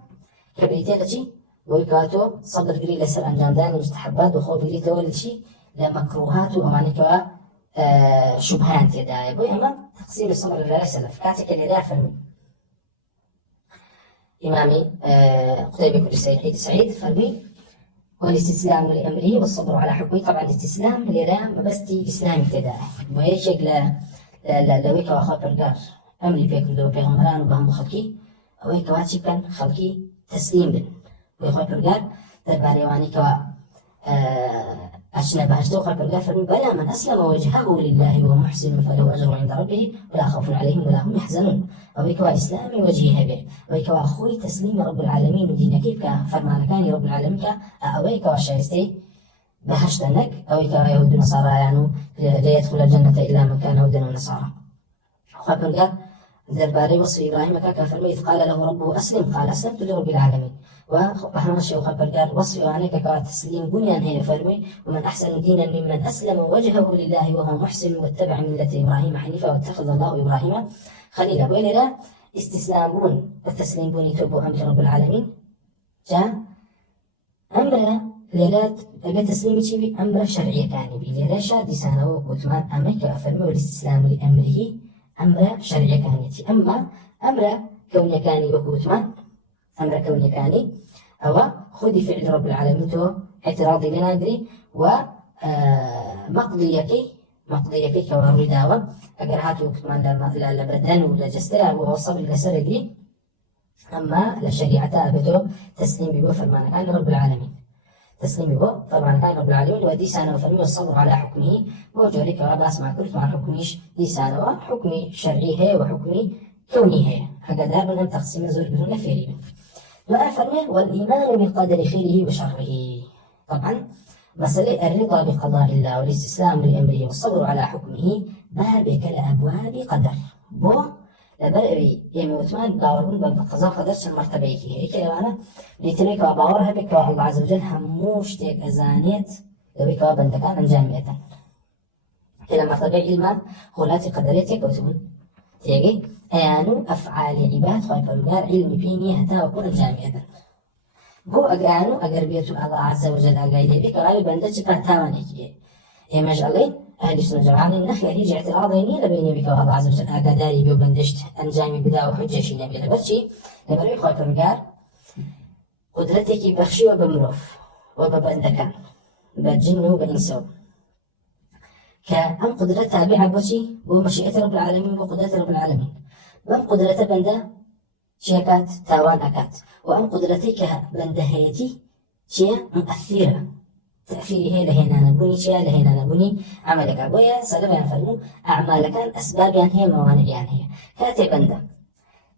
كبريتيل شيء ويكاتو صبر قري لسر أنجام دان المستحبات وخو بريته ولا شيء لمكروهات وأماني كوا شبهات يداي بويما تقسيم الصبر لله سلف كاتك اللي دافن إمامي قتيبة كل سعيد فرمي والاستسلام لأمره والصبر على حكمه. طبعا الاستسلام لرام بستي إسلامي تداي ويشيق لويكا وخاطر قار أمري بيكردو بيغمران وبهم خلقي ويكا واتشي كان خلقي تسليم بن ويخاطر قار درباري واني كوا أشنا بهجتو خاطر قار فرمي بلى من أسلم وجهه لله وهو محسن فله أجر عند ربه ولا خوف عليهم ولا هم يحزنون. ويكوا إسلامي وجهه به ويكوا أخوي تسليم رب العالمين ودين كيف فرمان كان رب العالمين أويكوا شايستي بهجتنك أويكوا يهود ونصارى يعني لا يدخل الجنة إلا من كان هودا ونصارى. خاطر قار درباري وصف إبراهيم كفرمي إذ قال له ربه أسلم قال أسلمت لرب العالمين. وحماشي وخبر قال وصف عليك كتسليم بنيان هي فرمي ومن أحسن دينا ممن أسلم وجهه لله وهو محسن واتبع ملة إبراهيم حنيفا واتخذ الله إبراهيم خليلا. وإلى استسلام بون والتسليم بون يتوبوا أمر رب العالمين جاء أمر ليلات التسليم شيء أمر شرعي كان بي ليلاشا ديسانه وكتمان أمريكا فرمي والاستسلام لأمره أمر شرعي كانتي. أما أمر كوني كاني وكتمان أمر كوني كاني أو خذي فعل رب العالمين تو اعتراضي بنادري ومقضيك كورداوة أجر هاتو كمان لبدن ولا جسترا ووصل لسرقي. أما لشريعة أبدو تسليم بو فرمان كان رب العالمين تسليم بو فرمان كان رب العالمين ودي سنة وفرمي الصبر على حكمه وجوريك وباس مع كل عن حكميش دي سنة وحكمي شرعي هي وحكمي كوني هي أقدار من تقسيم زور بدون فعله. وأفرمه والإيمان بالقدر خيره وشره. طبعا مسألة الرضا بقضاء الله والاستسلام لأمره والصبر على حكمه بابك لأبواب قدر بو لبرئي يموتمان باورون بقضاء قدر شن مرتبه هيك لو أنا ليتلك وباورها بك الله عز وجل هموش تيك أزانيت لبك وبندكان أنجامية إلى مرتبه علما خلات قدريتك وتمون تيجي أيانو أفعال عباد خايف الجار علم فيني حتى وكون أنجامية بو أجانو أجربيت الله عز وجل أجايلي بك غالبا دتش بتاوانك مجالي أهل السنة جماعة النخل هيج اعتراضيني لبيني بك الله عز وجل أجداري بيوبندشت أنجامي بدا وحجة شيء نبي لبرشي لبري خايف الجار قدرتك بخشي وبمروف وببندكان بالجن وبإنسان كأم قدرة تابعة بوشي ومشيئة رب العالمين وقدرة رب العالمين بم قدرة بنده شيكات تاوان أكات وأم قدرتك بنده هيتي شيء مؤثرة تأثيره لهنا نبني شيء لهنا نبني عملك أبويا سلم ينفرمون أعمالك أسباب هي موانع هي كاتي بنده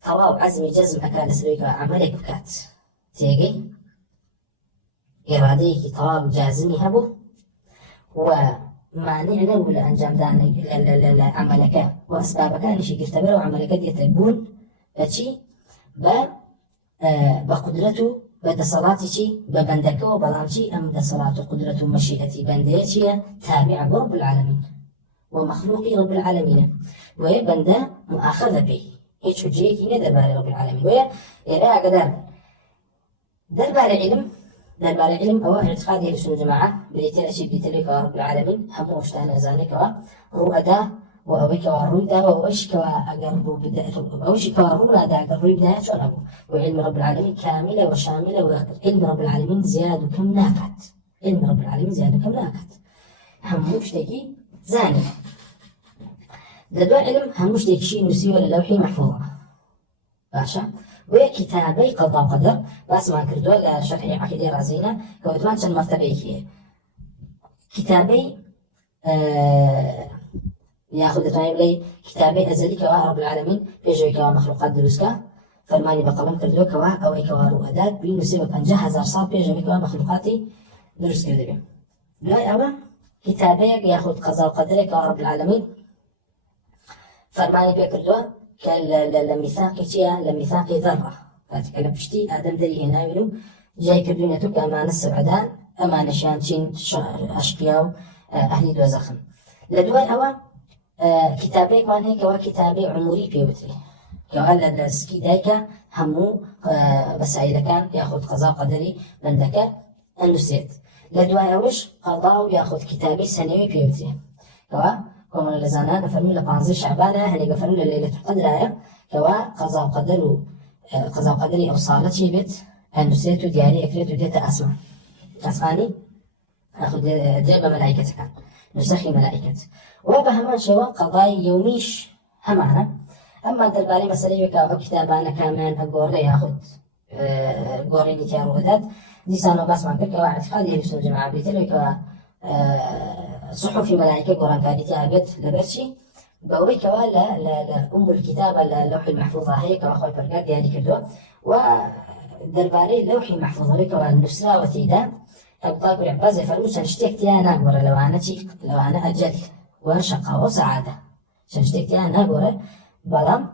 طواو عزم جزم أكاد سلوك عملك بكات تيجي إراديك طواو جازمي هبو مانع ولا أنجام دان عملك وأسبابك نشي قرتبر وعملك يتبون بشي بقدرته بدا صلاتي ببندك وبلامشي أم دا صلاة قدرته مشيئتي بنديتي تابع برب العالمين ومخلوقي رب العالمين ويبندا مؤاخذة به هيك حجيتي دربار رب العالمين ويرى قدر دربار علم دربار علم أو اعتقاد أهل السنة والجماعة بليتنا شيء بيتلك رب العالمين هم وشتان أزانك ورؤدا وأويك ورويدا وأوشك وأقربوا بداية أوشك ورونا دا أقربوا بداية شون أبو وعلم رب العالمين كاملة وشاملة وعلم رب العالمين زياد كم ناكت علم رب العالمين زياد كم ناكت هم وشتكي زاني ددوا علم هم وشتكي شيء نسي ولا لوحي محفوظة باشا وكتابي قضاء وقدر بس ما كردوا لشرحي عقيدة رازينا كوتمان شن مرتبة هي كتابي ياخذ تايم لي كتابي أزلي كوا رب العالمين بيجي كوا مخلوقات دروسكا فرماني بقلم كردوا كوا أو كوا رؤدات بينو سبب 50,000 صار بيجي كوا مخلوقاتي دروس كردوا لا أبا كتابي ياخذ قضاء وقدر كوا رب العالمين فرماني بيكردوا كالميثاق شيء لميثاق ذرة فاتكلم بشتي آدم دري هنا يقولوا جاي كردونيا توك أمانة السبعدان أمانة شانتين أشقياء أهل دوزخم لدواء أوا كتابي كمان هيك كوا كتابي عمري بيوتري كوا السكي دايكا همو بسعيدة كان ياخذ قضاء قدري بندك النسيت لدواء أوش قضاء ياخذ كتابي سنوي بيوتري كوا كما لزانا نفرمي لبانزي شعبانا هني بفرمي لليلة القدر كوا قضاء قدر قضاء قدري أو صالة شيبت النسيت دياري أكلت وديتا أسمع أسمعني أخذ درب ملائكة كان نسخي ملائكة وبهمان شوا قضاء يوميش همانا أما درباري مسألة وكا كتابانا كامان أقول لي ياخذ قوريني تيارو هداد ديسانو بس ما كوا اعتقادي أهل السنة والجماعة بيتلو كوا صحف ملائكة قرآن كادتها بيت لبرشي بوري كوا لا أم الكتابة اللوح المحفوظة هي كوا خوي برقاد يعني كدو ودرباري لوحي محفوظة كوا النسرة وتيدا أبطاك العباز يفرمون شنشتك تيانا قرى لو أنا أجل وشقاء وسعادة شنشتك تيانا قرى بلام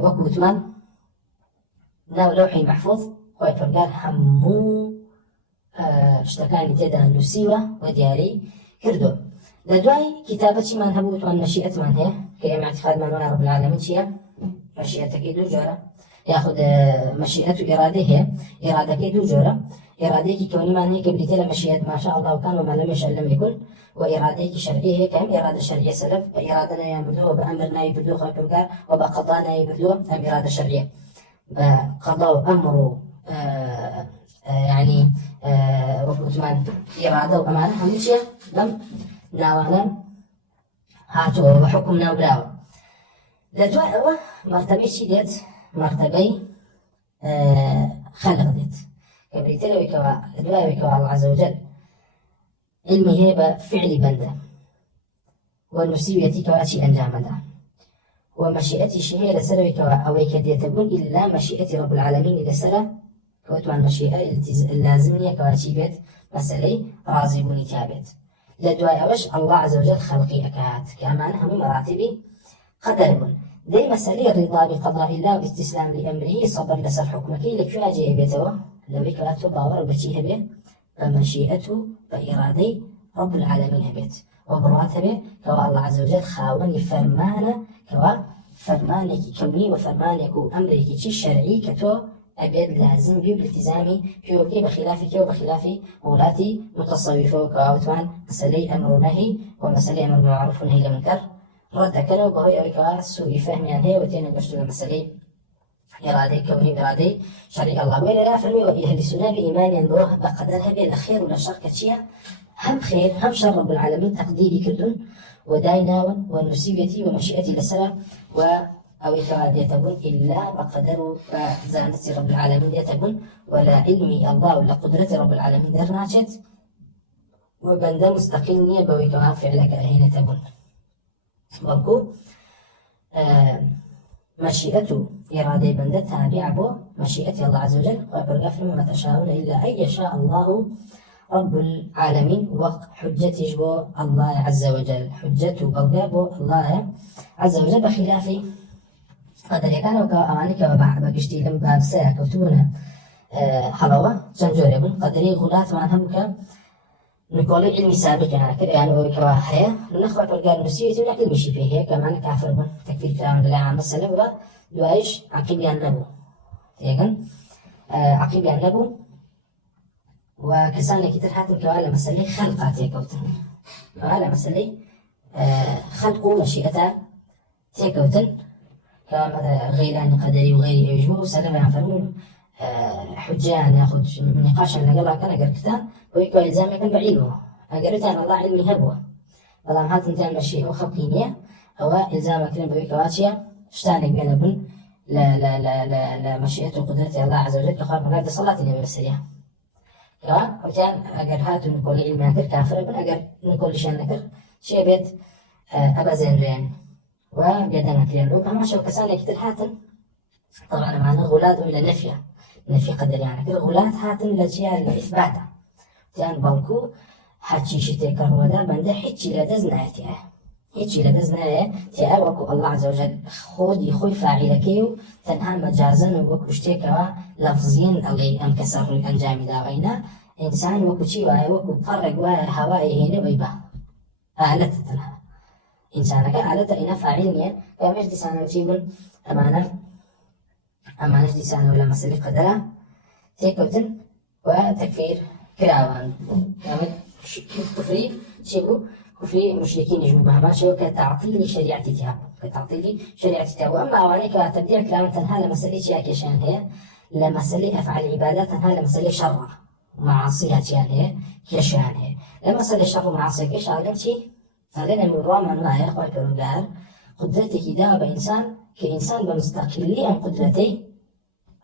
وكوتمان ناو لوحي محفوظ خوي برقاد همو اشتكاني تيدا نسيوة ودياري كردو لدواي كتابتي من هبوت من مشيئة من هي كأم اعتقاد من وانا رب العالمين شيئا مشيئة كيدو جورة ياخذ مشيئة إرادة هي إرادة كيدو جورة إرادة كوني من هي كبريتي مشيئة ما شاء الله وكان وما لم يشاء لم يكن وإرادة شرعية هي كم إرادة شرعية سلف بإرادنا يبدو وبأمرنا يبدو خلق القار وبقضانا يبدو أم إرادة شرعية بقضاء وأمر يعني وكمان إرادة وأمانة هم شيء لم ناوانا هاتوا وحكمنا وبلاوا لدواء مرتبة شديد مرتبة خلق ديت كبريتلو يكوا لدواء يكوا الله عز وجل علمي هي بفعل بنده والنسيوية كواتي أنجام ده ومشيئتي شيء لسر أو يكديتبون إلا مشيئة رب العالمين لسر كوتمان مشيئة اللازمية كواتيبت مسألة راضي بني تابت لدواء أوش الله عز وجل خلقي أكاد كمان هم مراتب قدر بن دي مسألة الرضا بقضاء الله والاستسلام لأمره صبر لسر حكمك لك واجه بيتوا لو كاتو باور بشيها به فمشيئته بإرادي رب العالمين هبت وبراتبه كوا الله عز وجل خاوني فرمانه كوا فرمانك كوني وفرمانك وأمرك شرعي كتو أبيض لازم بيه بالتزامي فيه بخلافك وبخلاف مولاتي متصوفه كواوتوان مسألة أمر نهي ومسألة أمر معروف ونهي لمنكر رد كانوا بهي أو كوا سوء فهم يعني هي وتين بشتغل مسألة إرادة كوني إرادة شرعي الله وإلا لا فرمي وأهل السنة بإيمان ينبوه بقدرها بين الخير ولا الشر كتشيا هم خير هم شر رب العالمين تقديري كردون ودايناون ونسيبتي ومشيئتي لسرة أو إكراد يتبون إلا بقدر زانت رب العالمين يتبون ولا علمي الله ولا قدرة رب العالمين درناجت وبند مستقل نية بويكوا فعلك أهين تبون بلكو مشيئته إرادة بند تابع بو مشيئة الله عز وجل وبرغفر ما تشاءون إلا أن يشاء الله رب العالمين وحجة جبو الله عز وجل حجته بلغابو الله عز وجل بخلاف قدر يكانوا كأمانك وبقشتي لم باب ساعة كوتونا حلوة جنجوري بن قدري غلات مع هم نقول علمي سابق يعني وكواحية نخبر بالقال نسيتي ونحكي بشي فيه هيك كمان كافر بن تكفير كلام الله عام السلام ولا دوايش عقيب النبو تيجن عقيب النبو وكسانة كتير حاتم كوالا مسألة خلقات يكوتن كوالا مسألة خلقوا مشيئة تيكوتن غيلان قدري وغير يجبو سلم عن فرمون حجان ياخذ نقاشا لقلا كان قرتان ويكو إلزام يكون بعلمه أقرتان الله علمي هبوه بلام هاتن تان مشيئة وخلقينية أو إلزام كلمة بويكو واتشيا اشتانك بين ابن لا مشيئة وقدرة الله عز وجل كخار مقاد صلاة النبي بالسريع وكان أقر هاتو نقول علمي نكر كافر ابن أقر نقول شان نكر شيء بيت أبا زين رين وبيدنا كلين روح ما شو كسانة كتير هاتن طبعا معنا غلات إلى نفي قدر يعني كل غلات هاتن لشيء الإثبات تان بلكو حتى شيء كرودا بنده حتى لا تزنى تياه حتى لا تزنى تياه وكو الله عز وجل خود يخوي فاعلكيو تنها مجازا وكو اشتكوا لفظيا اللي انكسر الأنجام داوينا إنسان وكو شيء وكو فرق وهواي هنا ويبا آلة تنها إنسانك آلة إنا فاعلنيا كمش ديسانا وشيبن أمانة ديسانا ولا مسألة قدرة تيكوتن وتكفير كراوان يعني كفري شيبو كفري مشركين يجبوا مهما شيء كتعطيل شريعتها وأما أوانيك تبديع كراوان تنها لمسألة شياكيشان هي لمسألة أفعال عبادات تنها لمسألة شر معاصيها شيان هي كيشان هي لمسألة شر ومعاصيها كيش أعلم شيء فلنا من رامن ما يخوي كرجال قدرتك دا بإنسان كإنسان بمستقلية عن قدرتي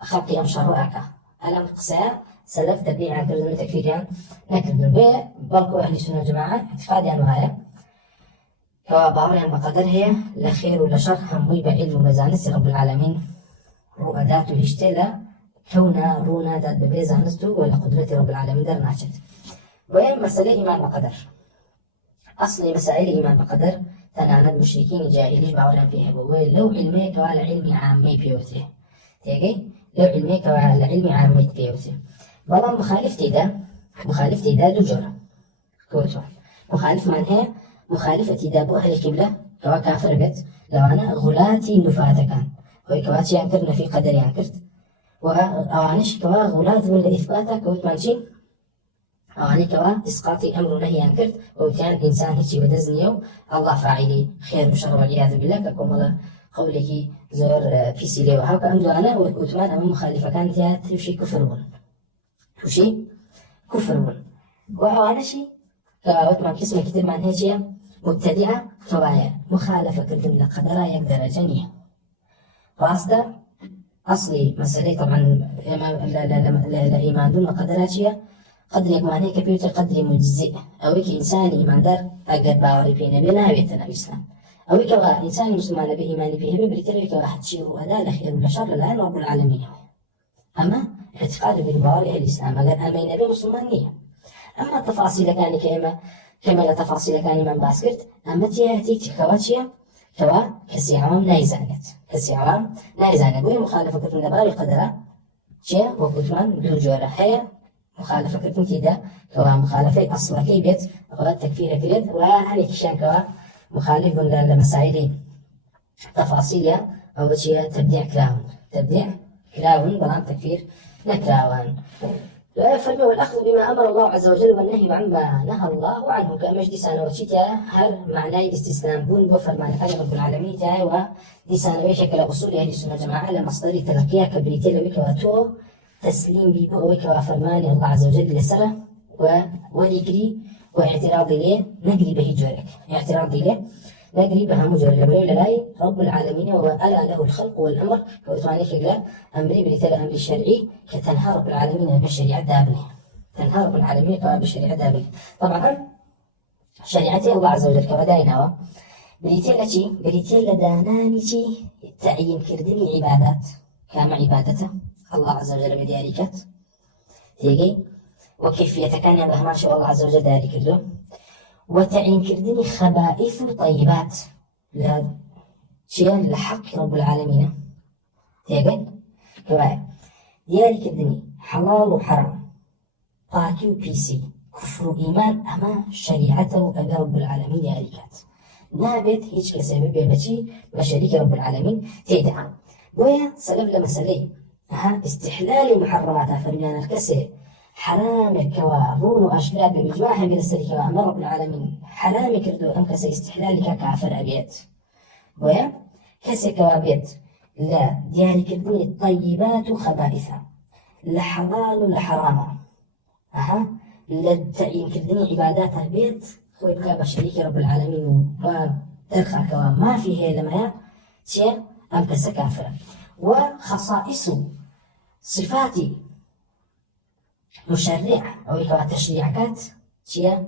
خلقي أم شرعك ألم قساء سلف تبيع كل تكفيريان لكن بالبيع بلقوا أهل السنة والجماعة اعتقادي أنه هاي كباوريان بقدر هي لا خير ولا شر هم بعلم وبزانس رب العالمين رؤداته اشتلا كونا رونا داد ببيزانسته ولا قدرة رب العالمين در ناشد وين مسألة إيمان بقدر أصل مسائل الإيمان بقدر تناند مشركين جاهلين باوريان فيها بوي لو علمي كوالا علمي عامي بيوتي تيجي لو علمي كوالا علمي عامي بيوتي والله مخالفتي دا دجور كوتو مخالف من هي مخالفتي دا بو أهل القبلة كوا كافر بيت لو أنا غلاتي نفاتا كان وي كواتي ينكرنا في قدر ينكرت وأوانش كوا غلات من إثباتا كوت مانشين أواني كوا إسقاطي أمر نهي ينكرت وكان إنسان هيك بدزنيو الله فاعلي خير وشر والعياذ بالله ككم الله قولك زور بيسي لي وهاك أمدو أنا وأتمان أمام مخالفة كانت تمشي كفرون وأنا شيء كأتمان كسمة كتير من هيك مبتدعة فوايا مخالفة كردن لقدرة يقدر جنيه راسته أصلي مسألة طبعا لا إيمان دون قدرات قدر يكون هيك كمبيوتر قدر مجزئ أو كإنسان إيمان دار أقدر باوري بينا بينا بيتنا بإسلام أو كوا إنسان مسلمان بإيمان به بريتلي كوا حتشير وأداء لخير ولا شر الآن رب العالمين. أما اعتقاد بالبواري الإسلام قال أمين به مسلمانية. أما التفاصيل كما لا تفاصيل كان من باسكت أما تياتي تكواتشيا كوا كسي عوام نايزانت بوي مخالفة كتن دباري قدرة شيا وكتمان دو جورة هي مخالفة كتن كيدا كوا مخالفة أصلا كي بيت وقت تكفير كريد وهني كشان كوا مخالف لمسائل تفاصيلها أو شيء تبديع كراون بلان تكفير نكراون. فالمي والأخذ بما أمر الله عز وجل والنهي عما نهى الله عنه كمجد سانوتشيتا هر معناه استسلام بون بفرمان حاجة رب العالمين تاعي ودي سانوي شكل أصول أهل السنة جماعة لمصدر تلقيها كبريتين لبك واتو تسليم بيبوك وفرمان الله عز وجل لسره وليكري واعتراض ليه نقري به جورك اعتراض ليه نقري بها مجرد لبري للاي رب العالمين وألا له الخلق والأمر كوتواني كلا أمري بريتل أمر الشرعي كتنهى رب العالمين بالشريعة دابنه تنهى رب العالمين كما بالشريعة دابنه. طبعا شريعتي الله عز وجل كما دايناوا بريتل دانانيشي تعيين كردني عبادات كما عبادته الله عز وجل بدياريكات تيجي وكيفية كان ينبه ما شاء الله عز وجل داري كله وتعين كردني خبائث طيبات لا شيء لحق رب العالمين تيجي كواي دياري كردني حلال وحرام باكي وبيسي كفر وإيمان أما شريعته أبي رب العالمين دياريكات نابت هيج كسبب بيبتي بشريك رب العالمين تيدعم ويا سلف لمسلي استحلال محرمات فريان الكسر حرام كوا رون وأشكال بإجماع من السرقة أمر رب العالمين حرام كردو أم كسي استحلال كافر أبيت ويا كسي كوابيت لا دياري كردني الطيبات خبائثة لحلال لحرام للتعيين كردني عبادات البيت خوي بكا بشريك رب العالمين ودرخا كوا ما فيه لما شيء أم كسي كافر وخصائص صفاتي مشرع أو كوا تشريعات شيء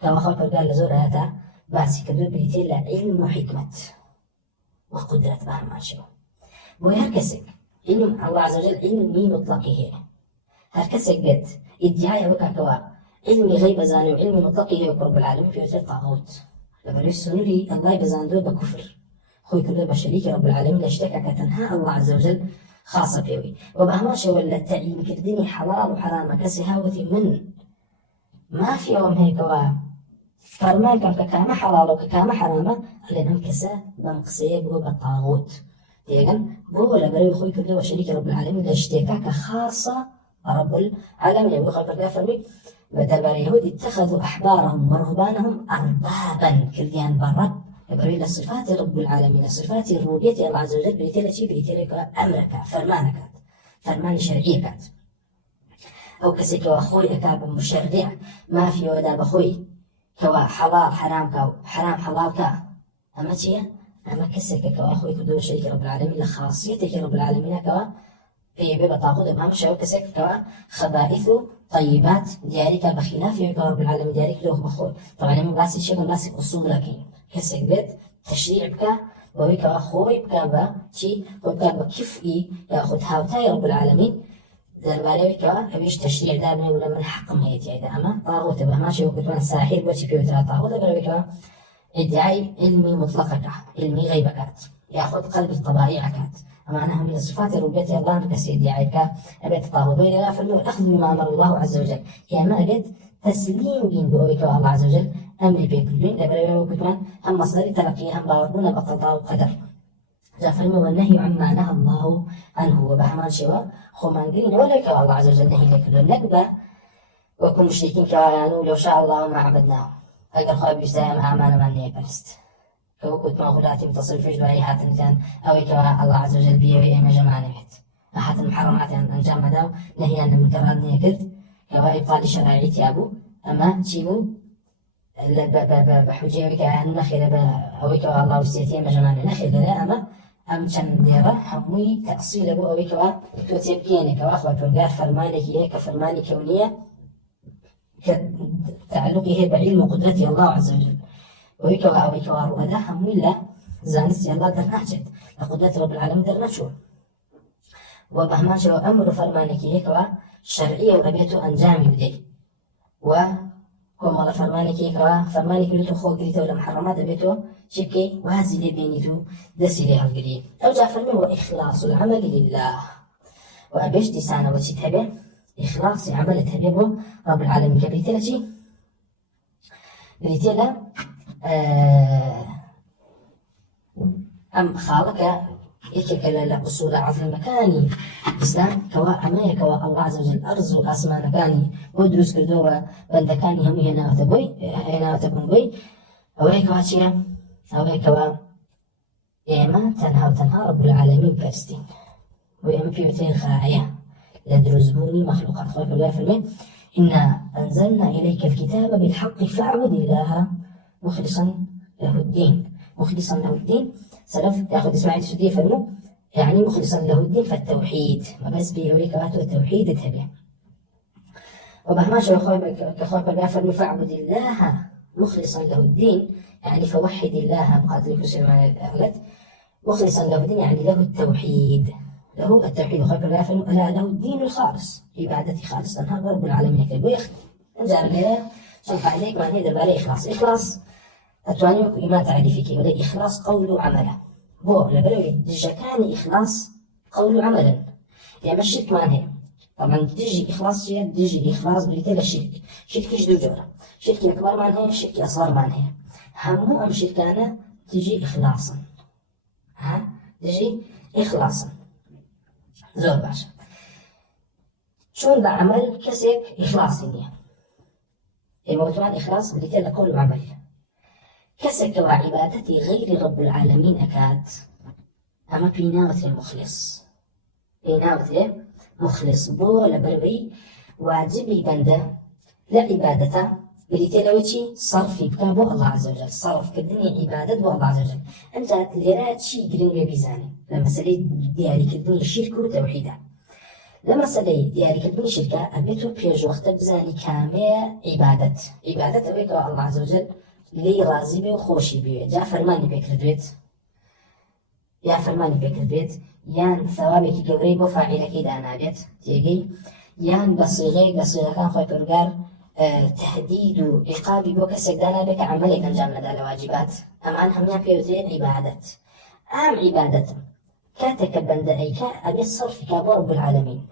كما خلق قال لزور هذا بس كدو بريتي لعلم وحكمة وقدرة بها ما شاء ويركسك علم الله عز وجل علمي مطلقه هركسك بيت ادعاء وكا كوا علمي غيب زاني وعلمي مطلقه رب العالمين في وجه طاغوت لبريش سنوري الله بزاندو بكفر خوي كله بشريك رب العالمين اشتكى كتنها الله عز وجل خاصة بيوي وبهماشة ولا تعيين كردني حلال وحرام كسهاوتي من ما في يوم هيك فرمان كم ككامة حلال وككامة حرامة لأنهم كسا بمقصيب وبالطاغوت يجن بو ولا بري خوي كله وشريك رب العالمين لاشتكاك خاصة رب العالمين يقول خلق الله فرمي بدل اليهود اتخذوا أحبارهم ورهبانهم أربابا كرديان بالرب يبري لصفات رب العالمين صفات الربوبية الله عز وجل بريتلك أمرك فرمان شرعي أو كسيك وأخوي أكاب مشرع ما في ودا بخوي كوا حلال حرام كوا حرام حلال كا أما تيا أما كسيك كوا أخوي كدو شريك رب العالمين لخاصيتك رب العالمين كوا في بطاقود ما مش أو كسيك كوا خبائث طيبات ديارك بخلاف رب العالمين ديارك له بخوي طبعا من باسي شيء من باسي أصول لكن كسك بيت تشريع بك وبك أخوي بك با شيء وبك بكفئي يأخذ هاوتاي رب العالمين درباري بك أبيش تشريع دابني ولا من حقم هيتي عيدا أما طاغوت به ماشي وقت وانا ساحر بوشي بيوترا طاغوت درباري بك ادعاء علمي مطلقك علمي غيبكات يأخذ قلب الطبائعكات أما أنها من الصفات الربية الله بكسي ادعاء أبيت طاغوت وإلى لا فالمو الأخذ بما أمر الله عز وجل هي ما أبيت تسليم بين بوئك الله عز وجل أمري بكلين لبريبين وكتمان هم مصدر تلقي هم باوربون بقضاء وقدر جافرين والنهي عما نهى الله عنه وبحمان شوا خمان قرين وليك الله عز وجل نهي لكل النقبة وكم مشركين كوانو لو شاء الله ما عبدناه أقر خواب يستهام أعمانا ما نهي برست كوكوت ما غلاتي متصل فيش برأي حاتم تان أو كوا الله عز وجل بيوي إما جمعنا بيت أحد المحرمات أن جامع داو نهي أن المكرات نهي كرد كوا إبطال شرائعي أبو أما تشيبو بحجة بك عن نخيل أويك الله وسيتين مجمعنا نخيل لا أما أم كان ديرة هموي تأصيل أبو أويك وتبكينك وأخوة برجار فرمانك هي كفرمان كونية كتعلقه بعلم قدرة الله عز وجل أويك وأويك وأرودا هموي لا زانستی الله دەرناچێت لە قودرەتی رب العالمین دەرنەچوو و بە هەمان شێوە ئەمر و فەرمانێکی هەیەکەوە شەرعیە و ئەبێت و ئەنجامی بدەیت و کۆمەڵە فەرمانێکی هەیەکەوە فەرمانی کردێت و خۆگریتەوە لە محرەمات دەبێتەوە چی بکەیت وازی لێ بێنیت و دەستی لێ هەڵگری ئەوجا فەرمی وإخلاص العمل لله و ئەبێش دیسانەوە چیت هەبێ إخلاصی عملت هەبێ بۆ رب العالمین کە بریتە لە چی بریتە لە ئەم خاڵەکە یەکێکە لە ئوسوڵە عەظیمەکانی ئیسلام کەوا ئەمەیەکەوە ئەڵڵا عەزە وەجەل ئەرز و ئاسمانەکانی بۆ دروست کردەوە بەندەکانی هەموو هێناوەتە بوون بۆی ئەوەیەکەوە چییە؟ ئەوەیەکەوە ئێمە تەنها و تەنها رب العالمین پەرستین بۆ ئێمە پێوترین غایە لە دروستبوونی مەخلوقات خۆی پەروەردگار فەرمێ إنا أنزلنا إليك الكتاب بالحق فاعبد الله مخلصا له الدين مخلصا له الدين سلف ياخذ اسماعيل السدي فرمو يعني مخلصا له الدين فالتوحيد ما بس بيوريك واتو التوحيد تبع وبهماش كخوي بقى فرمو فاعبد الله مخلصا له الدين يعني فوحد الله بقدر سليمان الأغلت مخلصا له الدين يعني له التوحيد له التوحيد وخوي بقى فرمو لا له الدين الخالص عبادتي خالصة هذا رب العالمين كتبوا انجار لها شوف عليك ما هي دبالي إخلاص أتواني وكو إيمان تعريفك ولا إخلاص قول وعمله بو لبلوي دجكاني إخلاص قول وعملا يعني الشرك ما هي طبعا تجي إخلاص تجي إخلاص بريتيل الشرك شرك جدو جورا شرك أكبر ما هي شرك أصغر ما هي همو أم شركانة تجي إخلاصا تجي إخلاصا زور باشا شون بعمل كسك إخلاصي نية الموتوان إخلاص بريتيل قول وعمل كسك وعبادتي غير رب العالمين أكاد أما بيناوتي مخلص بو لبروي واجبي بنده لعبادته بريتي لوشي صرفي بكابو الله عز وجل صرف كدني عبادة بو الله عز وجل أنت ليرات شي قرنجة بيزاني لما سلي ديالي كدني شرك وتوحيده لما سلي ديالي كدني شركة أبيتو بيج وقت بزاني كامل عبادة أبيكو الله عز وجل لي رازي بي وخوشي بي جا فرماني بكردويت يا فرماني بكردويت يان ثوابك جوري بو فاعلك دانا بيت تيجي يان بصيغة كان خوي برجار تهديد وعقابي بو كسك دانا بك عملك انجام لدى واجبات أما أنهم يبيوتين عبادة عبادة كاتك بند أي أبي الصرف كابو رب العالمين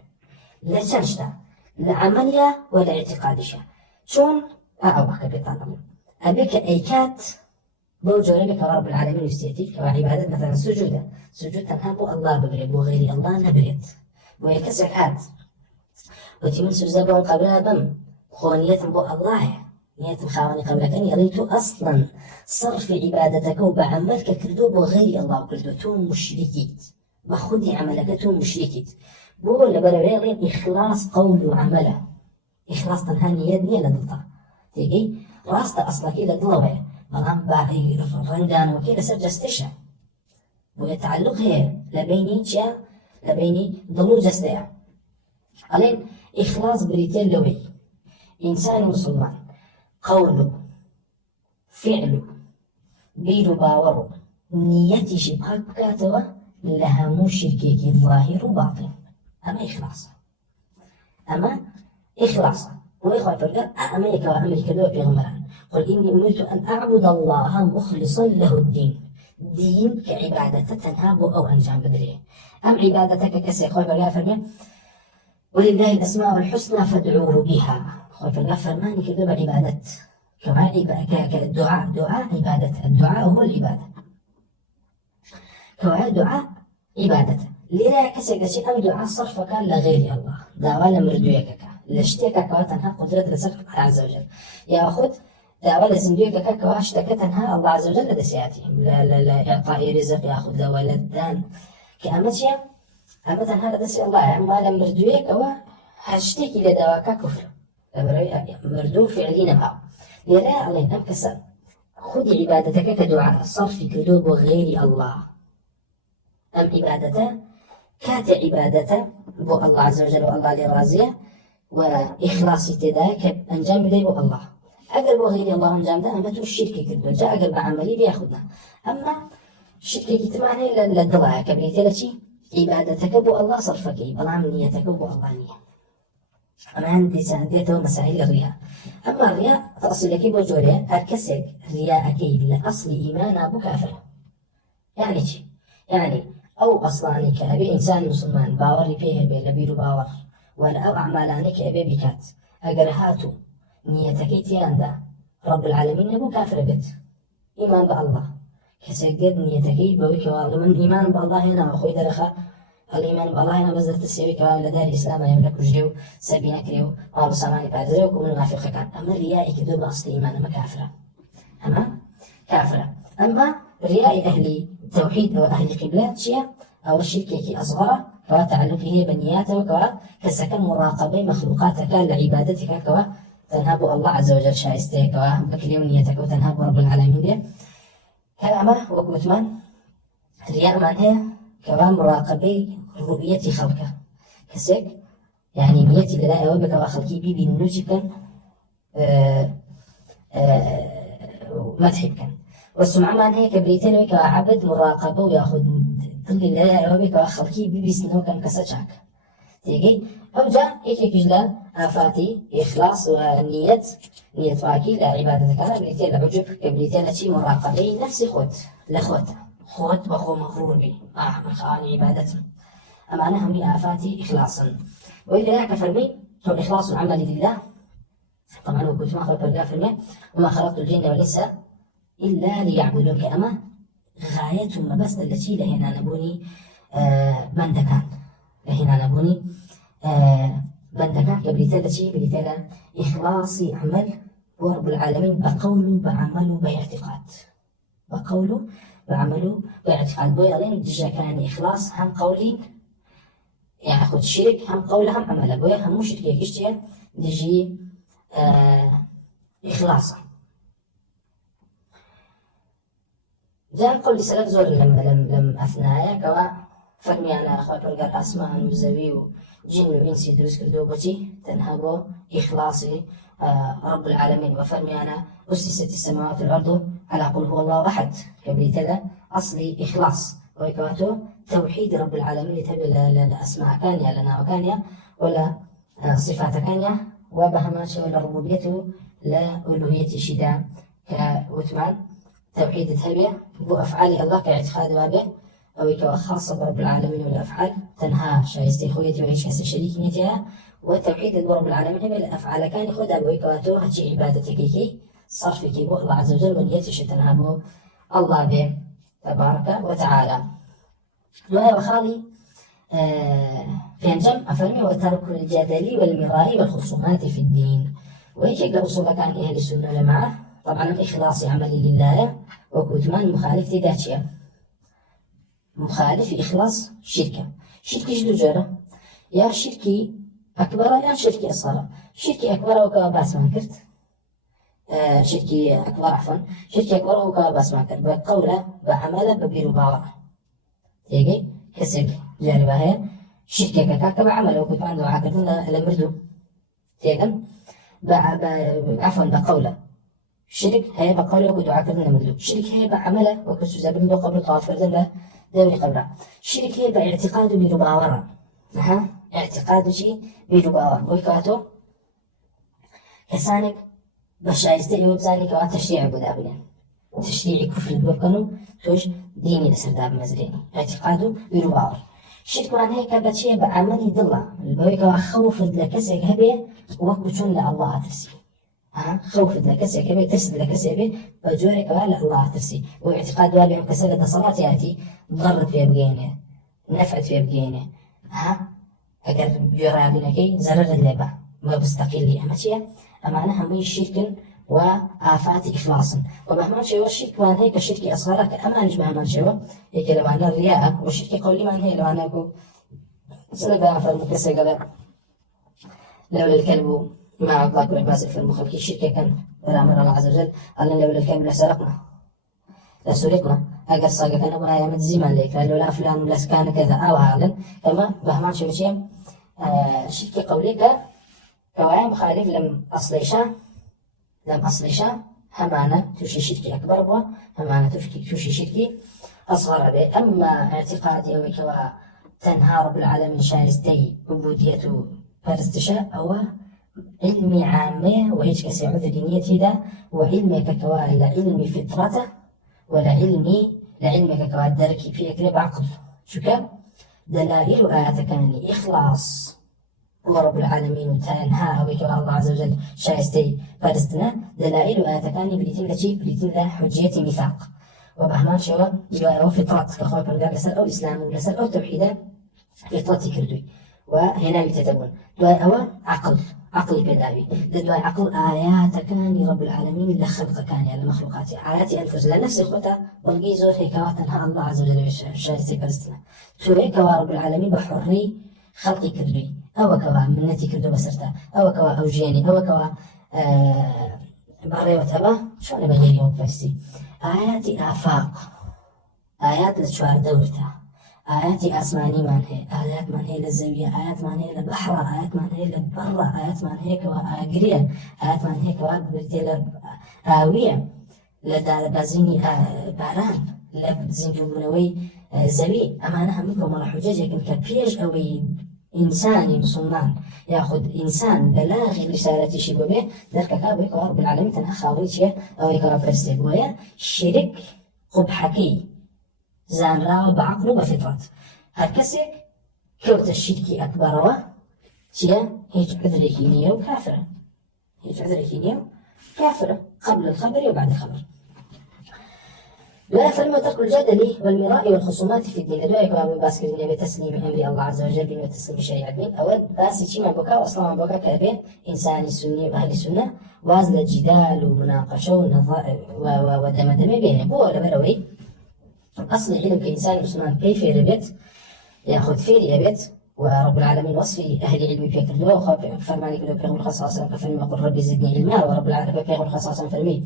لا تنشتا لا عملية ولا اعتقادشة شون أعوك بطالب أبيك أيكات بو جوربك رب العالمين يستيتي كعبادة مثلا سجود تنها بو الله ببري بو غير الله نبريت بو يكسر هات وتمن سجدة بو قبلها بم خونية بو الله نية خاوني قبلك أن يريتو أصلا صرف عبادتك وبعملك كردو بو غير الله كردو تو مشركيت بخدي عملك تو مشركيت بو لبريرين إخلاص قول وعمله إخلاص تنها نية لدلتا تيجي راستا أصلك إلى دلوه بلان باقي رنجان وكيل سرجستشا ويتعلق هي لبيني شا لبيني ضلو جستيا علين إخلاص بريتين لوي إنسان مسلمان قوله فعله بيرو باورو نيتي شبهك بكاتوة لها مو شركيك ظاهر وباطن أما إخلاصا وإخوة برقات أمريكا وأمريكا دو بيغمران قل إني أمرت أن أعبد الله مخلصا له الدين دين كعبادة تنهاب أو أنجام بدريه أم عبادتك كسي خوي برقات فرمي ولله الأسماء الحسنى فادعوه بها خوي برقات فرماني كذب عبادة كالدعاء دعاء عبادة الدعاء هو العبادة كوعي دعاء عبادة لذا كسي أم دعاء صرف كان لغير الله دعوة مردويك لشتيك كواتنها قدرة رزق الله عز وجل ياخذ دعوة لزندويك كواشتكتنها الله عز وجل لدسياتهم لا إعطاء رزق ياخذ لولدان كأمتشي أمتنها لدسي الله أما لم مردويك هشتيك لدواك كفر مردو فعلين معه لذا الله أمكسر خذ عبادتك كدعاء صرف كذوب غير الله أم عبادته كات عبادته بو الله عز وجل والله لراضيه وإخلاص تداك أنجام لي الله أقرب غير الله أنجام ده أما تو الشرك كده جاء أقرب عملي بياخدنا أما شركة كتمان هي للدضاء كبريتلتي عبادتك بو الله صرفك بلام نيتك بو الله نية. أما عندي سانديته مسائل الرياء. أما الرياء فأصل كي بوجوله أركسك رياء أكيد لأصل إيمان أبو كافر. يعني شيء يعني أو أصلاني كأبي إنسان مسلمان باوري فيه لبيرو باور ولا أو أعمالاني كأبي بكات أجرهاتو نيتك تياندا رب العالمين أبو كافر بيت إيمان بالله كسجد نيتك بويك والله من إيمان بالله هنا أخوي درخا الإيمان بالله هنا بزرت السيوي كوال لدار الإسلام يملك جيو سبينا كريو ما بصماني بعد ذلك ومن منافق كان أما ريائي كدوب أصل إيمان أما كافرة أما رياء أهل توحيد وأهل قبلات شيء أو الشركة أصغر كوا تعلقه بنياته وكوا كسكن مراقبة مخلوقاتك لعبادتك كوا تنهب الله عز وجل شايسته كوا بكليم نيتك وتنهب رب العالمين به كلامه وكمتمان رياء معناه كوا مراقبة رؤية خلقه كسك يعني نيتي لله وبك وخلقي بي بنوجك مدحك والسمعة معناه كبريتين وك عبد مراقبة وياخذ كل الله وبك وخلقي بي بسنو كان كسجاك تيجي أو جاء إيش آفاتي إخلاص ونية فاكي لعبادتك أنا بريتين لعجب كبريتين شيء مراقبة نفسي خود بخو مغرور بي من خواني عبادته أما أنا هم لآفاتي إخلاصا وإذا ذاك فرمي هو إخلاص العمل لله طبعا وكنت ما خلقت الله فرمي وما خلقت الجن والإنس إلا ليعبدون كأما غايتهم بس التي لهنا نبوني بندكان لهنا نبوني بندكان كبريتالتي بريتالا إخلاصي عمل ورب العالمين بقوله بعمله باعتقاد بقوله بعمله باعتقاد بويا دجا كان إخلاص هم قولي يعني أخذ شرك هم قوله هم عمله بويا هم مشرك يكشتيا دجي إخلاصا جاء قول سلف زور لم أثناء كوا فرمي أنا أخوة برقر أسماء المزوي وجن وإنسي دروس كردوبتي تنهبو إخلاصي رب العالمين وفرمي أنا أسست السماوات والأرض على قل هو الله أحد كبريتلا أصلي إخلاص ويكواتو توحيد رب العالمين تبي لأسماء كانيا لنا وكانيا ولا صفات كانيا وبهماش ولا ربوبيته لا ألوهية شدا كوتمان توحيد التهبية بأفعال الله كاعتقاد وابه أو خاصة برب العالمين والأفعال تنهى شايستي خويتي وإيش هسه شريك نيتها وتوحيد رب العالمين هبه الأفعال كان خدها بويكواتو هاتشي عبادتك كي صرفك بو الله عز وجل ونيتش تنهى بو الله به تبارك وتعالى وهي وخالي في أنجم أفرمي وترك الجدل والمراء والخصومات في الدين وإيش أصول كان أهل السنة والجماعة طبعا الإخلاص عملي لله وكتمان مخالف تداتشيا مخالف إخلاص شركة جدو جرى يا شركي أكبر يا شركي أصغر شركي أكبر وكباس ما كرت شركي أكبر عفوا شركي أكبر وكباس ما كرت بقوله بعمله ببيرو باور تيجي كسب جاربة هي شركة كاكا بعمله وكتمان دعا كرتنا لمردو تيجي عفوا بقوله شرك هي بقوله ودعاء كردنا مدلو شرك هي بعمله وكسو زابن دو قبل طواف كردنا دوري قبره شرك هي باعتقاد بيرباورا اعتقاد شيء بيرباورا ويكاتو كسانك بشايستي وبزاني كوا تشريع بودابنا تشريع كفر بوكنو توش ديني لسرداب مزريني اعتقاد بيرباورا شرك وان هيك بتشي بعملي ضلا البويكا خوف لكسك هبه وكوشون لله ترسي خوف لكسي كبير تسد لكسي به بجورك ولا الله ترسي واعتقاد والي كسرة صلاة يأتي ضرت في بجينه نفعت في بجينه أجر جرى بنكي زرر اللعبة ما بستقل أمشيا أمانة هم الشرك وآفات إخلاصا وبهمان شيء والشرك وان هيك الشرك أصغر كأمان بهمان شيء هيك لو أنا الرياء والشرك قولي ما هي لو أنا أقول سنة فرد كسي قال لولا الكلب ما أعطاك العباس في المخلوق الشركة كان أمر الله عز وجل قال لولا الكلب لسرقنا أجر صاقة كان أبوها يا متزيما لك لولا فلان ولا كان كذا أو هذا كما بهمان شو شيء شركة قوليك كوايا مخالف لم أصليشا همانا توشي شركي أكبر بوا همانا توشي شركي أصغر به. أما اعتقادي أو كوا تنها رب العالمين شارستي عبودية فرستشاء أو علمي عامة وهيش كسي عذرينيتي دا وعلمي ككوا لعلم فطرته ولا علمي ككوا دركي في أقرب عقل شكا دلائل آتكاني إخلاص ورب العالمين تنها أو كوا الله عز وجل شارستي فرستنا دلائل آتكاني بريتين حجية ميثاق وبهمان شوا جوا فطرات كخوي برجع لسال أو إسلام ولسال أو توحيدا فطرتي كردوي وهنا يتتبون دواء أو عقل بداوي دواء عقل آيات كان رب العالمين لخلق كان على مخلوقاته آيات أنفس لنفس إخوته بلقي زور هيكواتنها الله عز وجل شايستي كرستنا شو هيكوا رب العالمين بحري خلقي كردوي أو كوا منتي كردو بسرتا أو كوا أوجيني أو كوا بغري وتبا شو أنا بغير يوم فاستي آيات آفاق آيات لشوار دورتها آيات آسماني من هي آيات من هي للزاوية آيات من هي للبحر آيات من هي للبر آيات من هي كواجرية آيات من هي كوابرتي لآوية لدار بازيني باران لبزين جبنوي زوي أمانها منكم ولا حجاج لكن كبيج أوي إنساني مسلمان يأخذ إنسان بلاغي رسالة شيء به ذلك كابوي كوارب العالمين تنها خاويتيا أو كوارب رسالة شرك قبحكي زانرا بعقله بفطرة هالكسك كوت الشركي أكبر تيا هيج عذريكينية وكافرة هيج عذريكينية كافرة قبل الخبر وبعد الخبر لا فرما ترك الجدل والمراء والخصومات في الدين أدوائك وابن باسكرين بتسليم أمر الله عز وجل بين وتسليم شريعة الدين أود باسي شيء ما بكى وأصلا ما بكى كابين إنسان السني وأهل السنة وازل الجدال ومناقشة ودمدم بينه بو ولا بروي أصل علم كإنسان مسلمان كيف يربط يأخذ فيه يبت ورب العالمين وصفي أهل علم في كل وخاب فرماني كله بيغم الخصاصة كفرمي قل ربي زدني علما ورب العالمين بيغم الخصاصة فرمي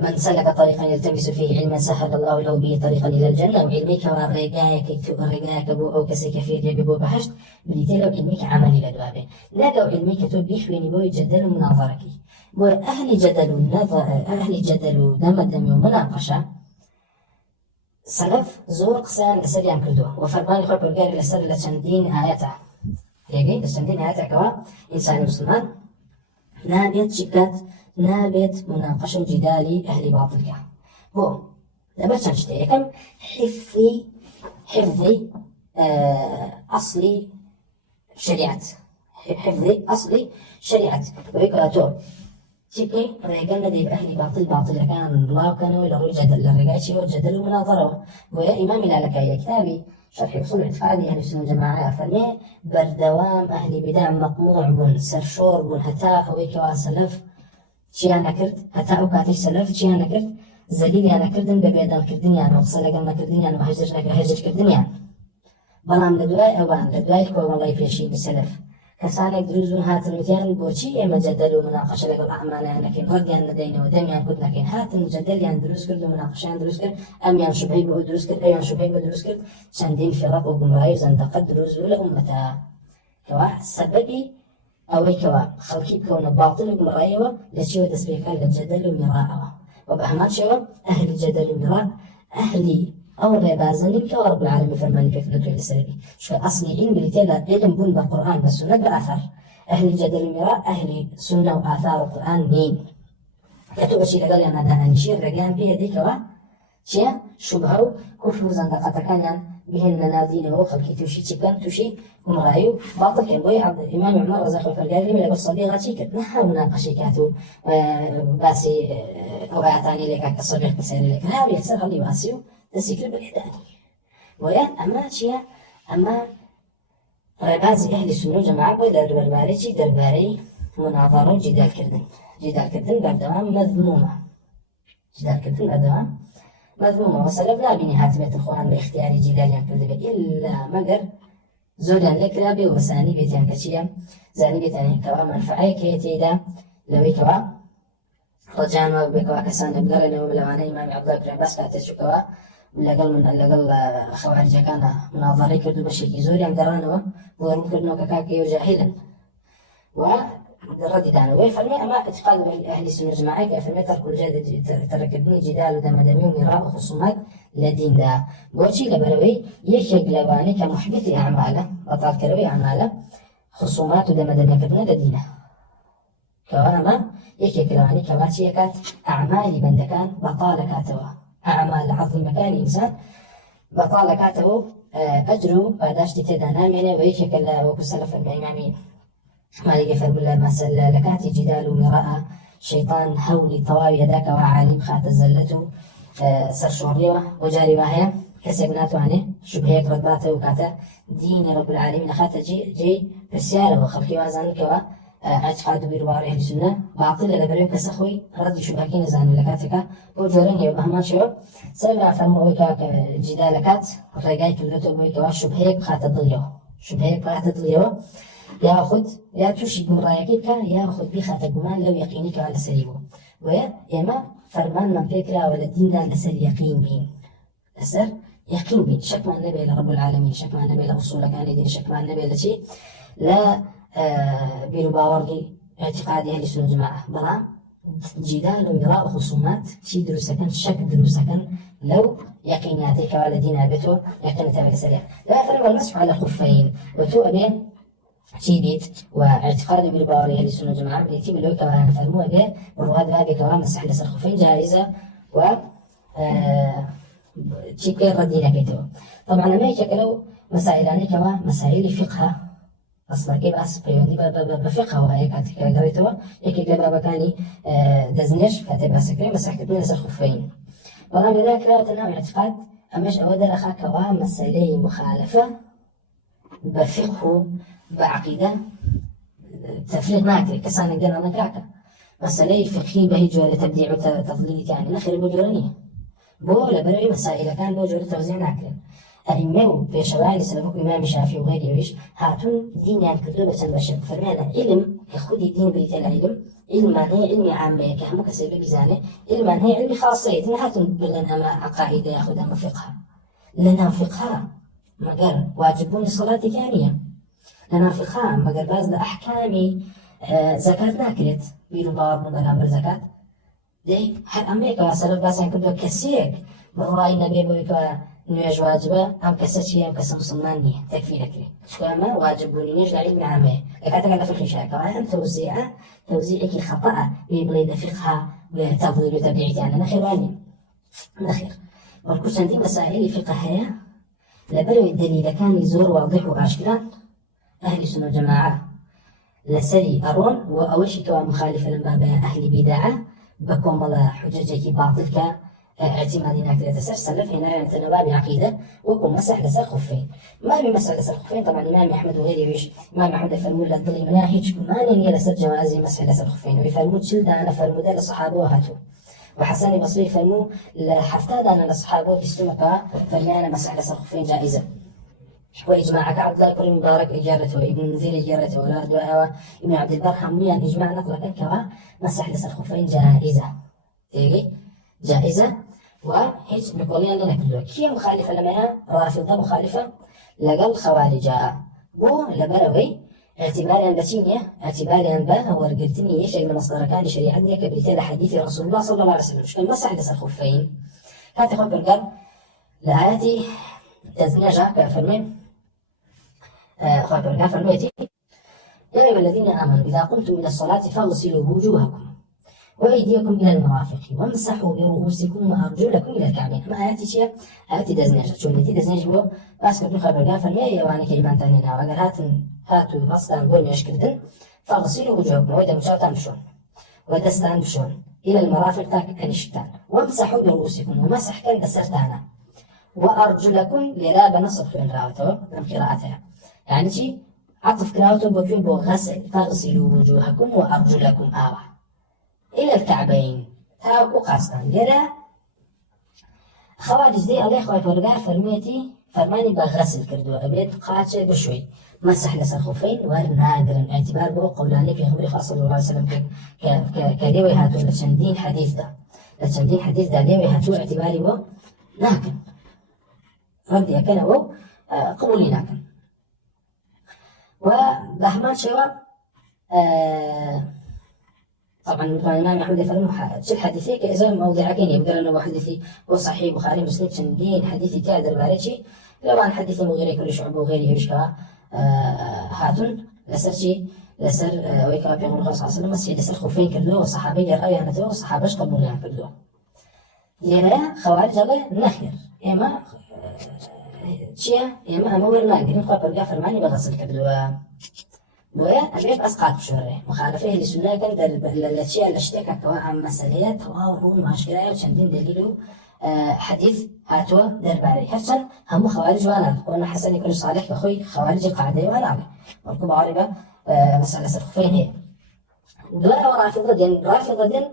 من سلك طريقا يلتمس فيه علما سهل الله له به طريقا إلى الجنة وعلمك والرقاية الرقاية بو أو كسي كفير يبو بحشت بليتلو علمك عملي لدوابه لا لو علمك تبيح وين بو يجدل مناظرك بو أهل جدل دمدم ومناقشة سلف زور قسان لسريان كردوه وفرمان يخوي برقاري لسر لچندين آياته يجي لچندين آياته كوا إنسان مسلمان نابيت شكات نابيت مناقشة وجدالي أهل باطلك بو لبشان شتي كم حفظي أصلي شريعة حفظي أصلي شريعة ويكاتو شكي رجعنا دي بأهل باطل كان الله كانوا إلى رجال الرجاش وجدل ومناظرة ويا إمام لك يا كتابي شرح أصول اعتقادي أهل السنة والجماعة فرمي بردوام أهل بدع مقموع بن سرشور بن هتاء ويكوا سلف شيانا كرد هتاء وكاتش سلف شيانا كرد زليل أنا كردن ببيدان كردن يعني وصل لنا كردن يعني وهجر كردن يعني بلام لدواي أوان لدواي كوا والله يبيشين بسلف كسانك دروزون هاتن وتيان بوشي اما جدلوا مناقشه لقل اعمال لكن رديان لدينا ودميان كنت لكن هاتن جدل يعني دروس كرد ومناقشه دروس كرد ام يعني شبهي بو دروس كرد ايان شبهي بو دروس كرد شندين فرق وجمراي زندقه دروز ولا امتها كوا سببي او كوا خلقي كون باطل وجمراي لشيو تسبيحا للجدل ومراء وبهمان شو اهل الجدل ومراء اهلي أو ربازني كرب العالمين فرماني في فلتو الإسرائيلي شو أصلي علم بلتلا علم بون بالقرآن بالسنة بأثر أهل الجدل المراء أهل سنة وآثار القرآن مين كتب شيء قال أنا ده نشير رجال بيه ديك شيء شبهه كفر زندقة كان بهن نادين وخلق توشي تكن توشي هم رايو باطل كان بوي عبد الإمام عمر رزق الفرقاني من لبس صديقة شيء نحن مناقشة كاتو باسي أوقاتاني لك الصديق بسير لك هذا يحصل عليه واسيو تسيكل بالإحداني ويا أما شيء أما رباز أهل السنة جماعة ولا درباري مناظرة جدال كردن بردوام مذمومة وسلفنا بنهاية بيت الإخوان باختيار جدال ينكرد إلا مقر زوجان لكرابي وساني بيتان كشيا زاني بيتان كوا منفعي كيتيدا لوي كوا رجان وبكوا كسان بقرن وملوانا إمام عبد الله بن عباس كاتشو كوا لقل خوارج كان مناظري كردو بشيكي زوري عم درانوا ورم كردنو كاكي وجاهلا ردي دانا ويفرمي أما اعتقاد أهل السنة والجماعة كيفرمي ترك الجدل تركبني جدال دمدمي ومراء خصومات لدين دا بوشي لبروي يخيق لباني كمحبط أعماله بطال كروي أعماله خصومات دمدمي كبنا لدينه كواما يخيق لباني كواتي يكات أعمال بندكان بطال كاتوا أعمال عظيم مكان إنسان بطال كاتوا أجروا بعداشتي تدانا منه ويخيق وكسلف الإمامين مالك فرملا مسألة لكاتي جدال ومراء شيطان هولي طواوي هداك وعالم خات الزلته سرشوريوة وجاري واهية كسبناتو عنه شبهيك رداته وكاته دين رب العالمين خات جي بسيارة وخلقي وازان كوا اعتقاد بيروار أهل السنة باطل لبريو كسخوي رد شبهكين زاني لكاتك وجورين وبهمان شو سبب فرمو جدالكات رقاي كلتو بويكوا شبهيك خات الضليو شبهيك خات الضليو ياخذ يا توشي بمرايكك ياخذ بخات الجمال لو يقينك على سريبه ويا إما فرمان من فكرة ولا الدين ده لسر يقين بين لسر يقين بين شك مع النبي لرب العالمين شك مع النبي لأصول كان دين شك مع النبي لشيء لا بينو باوري اعتقادي أهل السنة والجماعة بلا جدال ومراء خصومات شي دروسكن شك دروسكن لو يقيناتك على دين أبيته يقين تبع لسريع لا فرق المسح على الخفين وتو بين تيبيت واعتقاد بالباري أهل السنة والجماعة بيتي بلوي كمان فرموه به ورواد بابي كمان مسح لسر خفين جائزة و تيبكي ردينا كيتو طبعا ما يشكلوا مسائلاني كمان مسائل فقه أصلا كيف أسبيون دي بفقه وهي كانت قريتوا يكيد لبابا كاني دزنيش كاتب أسكرين مسح كتبين لسر خفين وأنا بذلك لا تنام اعتقاد أمش أودر أخا كمان مسائلي مخالفة بفقه بعقيدة تفريق ناكري كسان الجنة نكاكا مسألة فقهي به جوالة تبديع وتضليل يعني نخر بجورانية بو لبرعي مسائل كان بو جوالة توزيع ناكري أئمه في شوالي سلبك إمام الشافعي وغيره ويش هاتون دين يعني كتب بسن بشر فرمانا علم يخودي دين بريت العلم علم هي علمي عامة كهم كسبب بزانه علم هي علمي خاصية هاتون بلنا ما عقائد ياخذها ما فقهها لنا فقهها مقر واجبون الصلاة ثانية لنا فقهها مقر باز لأحكامي زكاة ناكرت بيرو بار من برامبر زكاة دي هر أمريكا سلف باسان كدو كسيك برأي نبي بويكا نواج واجبة أم كساتشي أم كسا مسلمانية تكفي لكري شكاما واجبوني نيج لعلم عامة لكاتك على فقه شاكا أم توزيعك خطأ بيبليد فقهها وتفضيل وتبعيتي أنا نخيراني نخير والكوشان دي مسائل فقهية لبرو الدليل كان يزور واضح وأشكال أهل السنة والجماعة لسري أرون وأوشي كوا مخالفة لما أهل بدعة بكم الله حججك باطل كاعتمادنا كذا تسر سلف هنا نتنبأ بعقيدة وكم مسح لسر خفين ما بمسح لسر خفين طبعا الإمام أحمد وغيره ويش الإمام أحمد فرمود للضل مناهج ما نية لسر جواز مسح لسر خفين ويفرمود شلد أنا فرمود لصحابه وهاتو وحسن البصري فرمو لحفتاد أنا لصحابه بستمك فريانا مسح لسر خفين جائزة وإجماع كعبد الله كريم مبارك إجارته ابن المنذر إجارته ولا دعاء ابن عبد البر حميا إجماع نقل كوا مسح لسر خفين جائزة تيجي جائزة وهيج نقولين لنا كله كي مخالفة لما رافضة مخالفة لقل خوارجاء بو لبروي اعتبارا بتينية اعتبارا با ورقلتني شيء من مصدر كان شريعتني كبريتين حديث رسول الله صلى الله عليه وسلم شكل مسح لسر خفين كانت أخوة برقال لآياتي تزنجة كفرمين أخوة برقال فرميتي يا أيها الذين آمنوا إذا قمتم إلى الصلاة فاغسلوا وجوهكم وأيديكم إلى المرافق وامسحوا برؤوسكم وأرجلكم إلى الكعبين ما آياتي شيء آياتي دزنجة شو اللي تدزنجة بو بس كنت خبر برقال فرمي وأنا كإيمان تانينا وقال هاتوا أصلا بوين يشكردن فاغسلوا وجوهكم وإذا مشاطان بشون ودستان بشون إلى المرافق تاك أنشتان وامسحوا برؤوسكم ومسح كان دسرتانا وأرجلكم لراب نصف من راوته من قراءتها يعني شيء عطف قراءته بكون بو غسل فاغسلوا وجوهكم وأرجلكم آوة إلى الكعبين تاوكو قاستان لرا خوارج دي الله خوي فرقار فرميتي فرماني بغسل كردو أبيت قاتش بشوي مسح لسر خفين ورنادرا اعتبار بو قولاني في غمري صلى الله عليه وسلم كليوي هاتو لتشندين حديث ده ليوي هاتو اعتباري بو ناكن ردي أكنا بو قبولي ناكن وبهمان شواب طبعا الإمام أحمد يفرمو شل حديثي كإذا موضع كين يقدر أنه حديثي هو صحيح بخاري مسلم شندين حديثي كادر بارشي لو أن حديثي مغيري كل شعب وغيره يشكى هاتون لسر لسر ويكا بيغمر خاص عصر مسيح لسر خوفين كردو وصحابي يرأي أنا تو وصحابش قبول يعني كردو يرى خوارج الله نخير إما شيء إما أمور ما قريب خبر جافر ماني بغسل كردو بويا أبيك أسقاط بشهره مخالفة للسنة كان الأشياء اللي اشتكى عن مسألة تواهرون مشكلة وشندين دليله حديث هاتوا درب عليه حسن هم خوارج وانا قلنا حسن يكون صالح بخوي خوارج القاعدة وانا وركب عربة مسألة الخفين هي دواء رافضة دين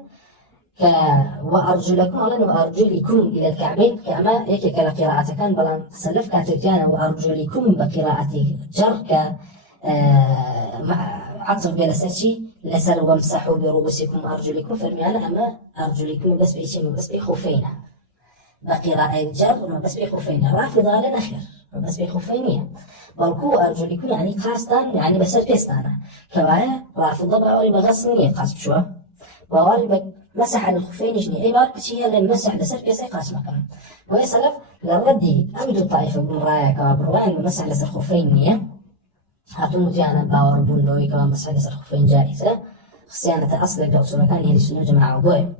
وأرجلكم أولا وأرجلكم إلى الكعبين كما هيك كقراءة كان بلان سلف كاتجانا وأرجلكم بقراءة جر مع عطف بلا سرشي لسر وامسحوا برؤوسكم أرجلكم فرميانا أما أرجلكم بس بيشي بس بخفينا بقراءة جر بس بخفينا رافضة لنا خير بس بخفينية بلكو أرجلكم يعني قاستان يعني بسر بيستانا كوايا رافضة بأوري بغسنية قاسب شو بأوري مسح الخفين جني أي بار كشيء اللي مسح لسر بيسي قاس مكان ويسلف للردي أبدو طائفة من رايك وبروان مسح لسر خفينية هاتو متيانا باور بوندوي كما مسح لسر خفين جائزة خصيانة أصلك لأصول كان هي لسنو جماعة وضوي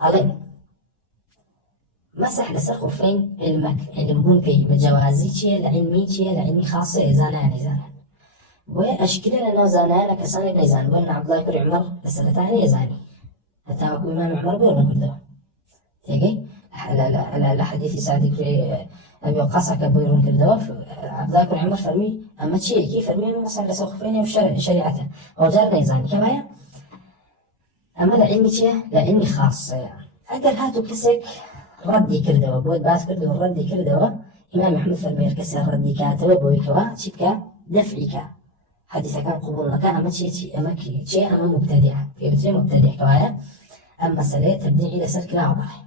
علين مسح لسر خفين علم بونكي بجوازي شيء لعلمي شيء لعلمي خاصة زانان وأشكال لنا زانان كسان بيزان وأن عبد الله بن عمر لسرتاني يزاني حتى إمام عمر بيرن كله تيجي لا حديث سعد بن أبي وقاص كبيرن كله عبد الله بن عمر فرمي أما شيء كيف فرمي إنه مسح لسر خفين وشريعته وجار يزاني كمان أما لعلمي شيء لعلمي خاصة أقل هاتو كسك ردي كردوا بود باس كردوا ردي كردوا إمام أحمد فرمي الكسر ردي كاتوا بويكوا شيكا دفعك حديث كان قبول لك أما شيء أما مبتدع في بتري مبتدع كوايا أما مسألة تبديع إلى سلك لا واضح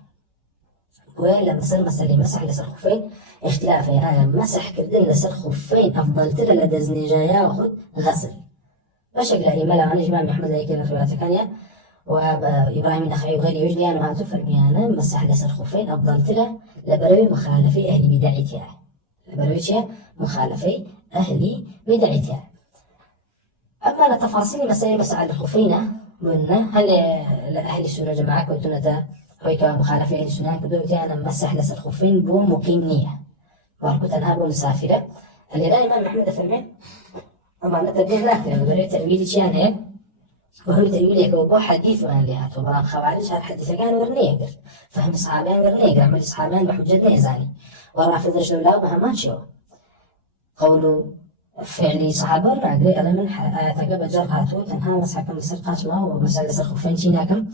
ولا مسألة مسح لسر خفين اختلاف يعني مسح كردن لسر خفين أفضل ترى لدزني جايا وخد غسل بشكل إمام عن إمام أحمد ذيك الروايات ثانية وإبراهيم النخعي وغيره يجريان وهاتو فرميانا مسح لسر خفين أفضل ترى لبروي مخالفي أهل بدعتها لبروي مخالفي أهل بدعتها أما لتفاصيل مسائل مسح الخفين قلنا هل أهل السنة جماعة كنتنا هيك مخالفة أهل السنة كدوتي أنا مسح لسر خفين بو مقيم نية وكنت أنا بو مسافرة اللي لا إمام أحمد فرمين أما أنا تبين لك لأنه بريد تأويلي شيئا وهو تأويلك وبو حديث وأن لها طبعا خوارج هالحديث كان ورنيه قر فهم الصحابين ورنيه قر عمل الصحابين بحجة نيزاني ورافض رجل الله ومهمان شو قولوا فعلي صحابة ناقري أنا من تجربة جر هاتو تنها مسحكم السرقات ما هو مسألة الخفين شي ناكم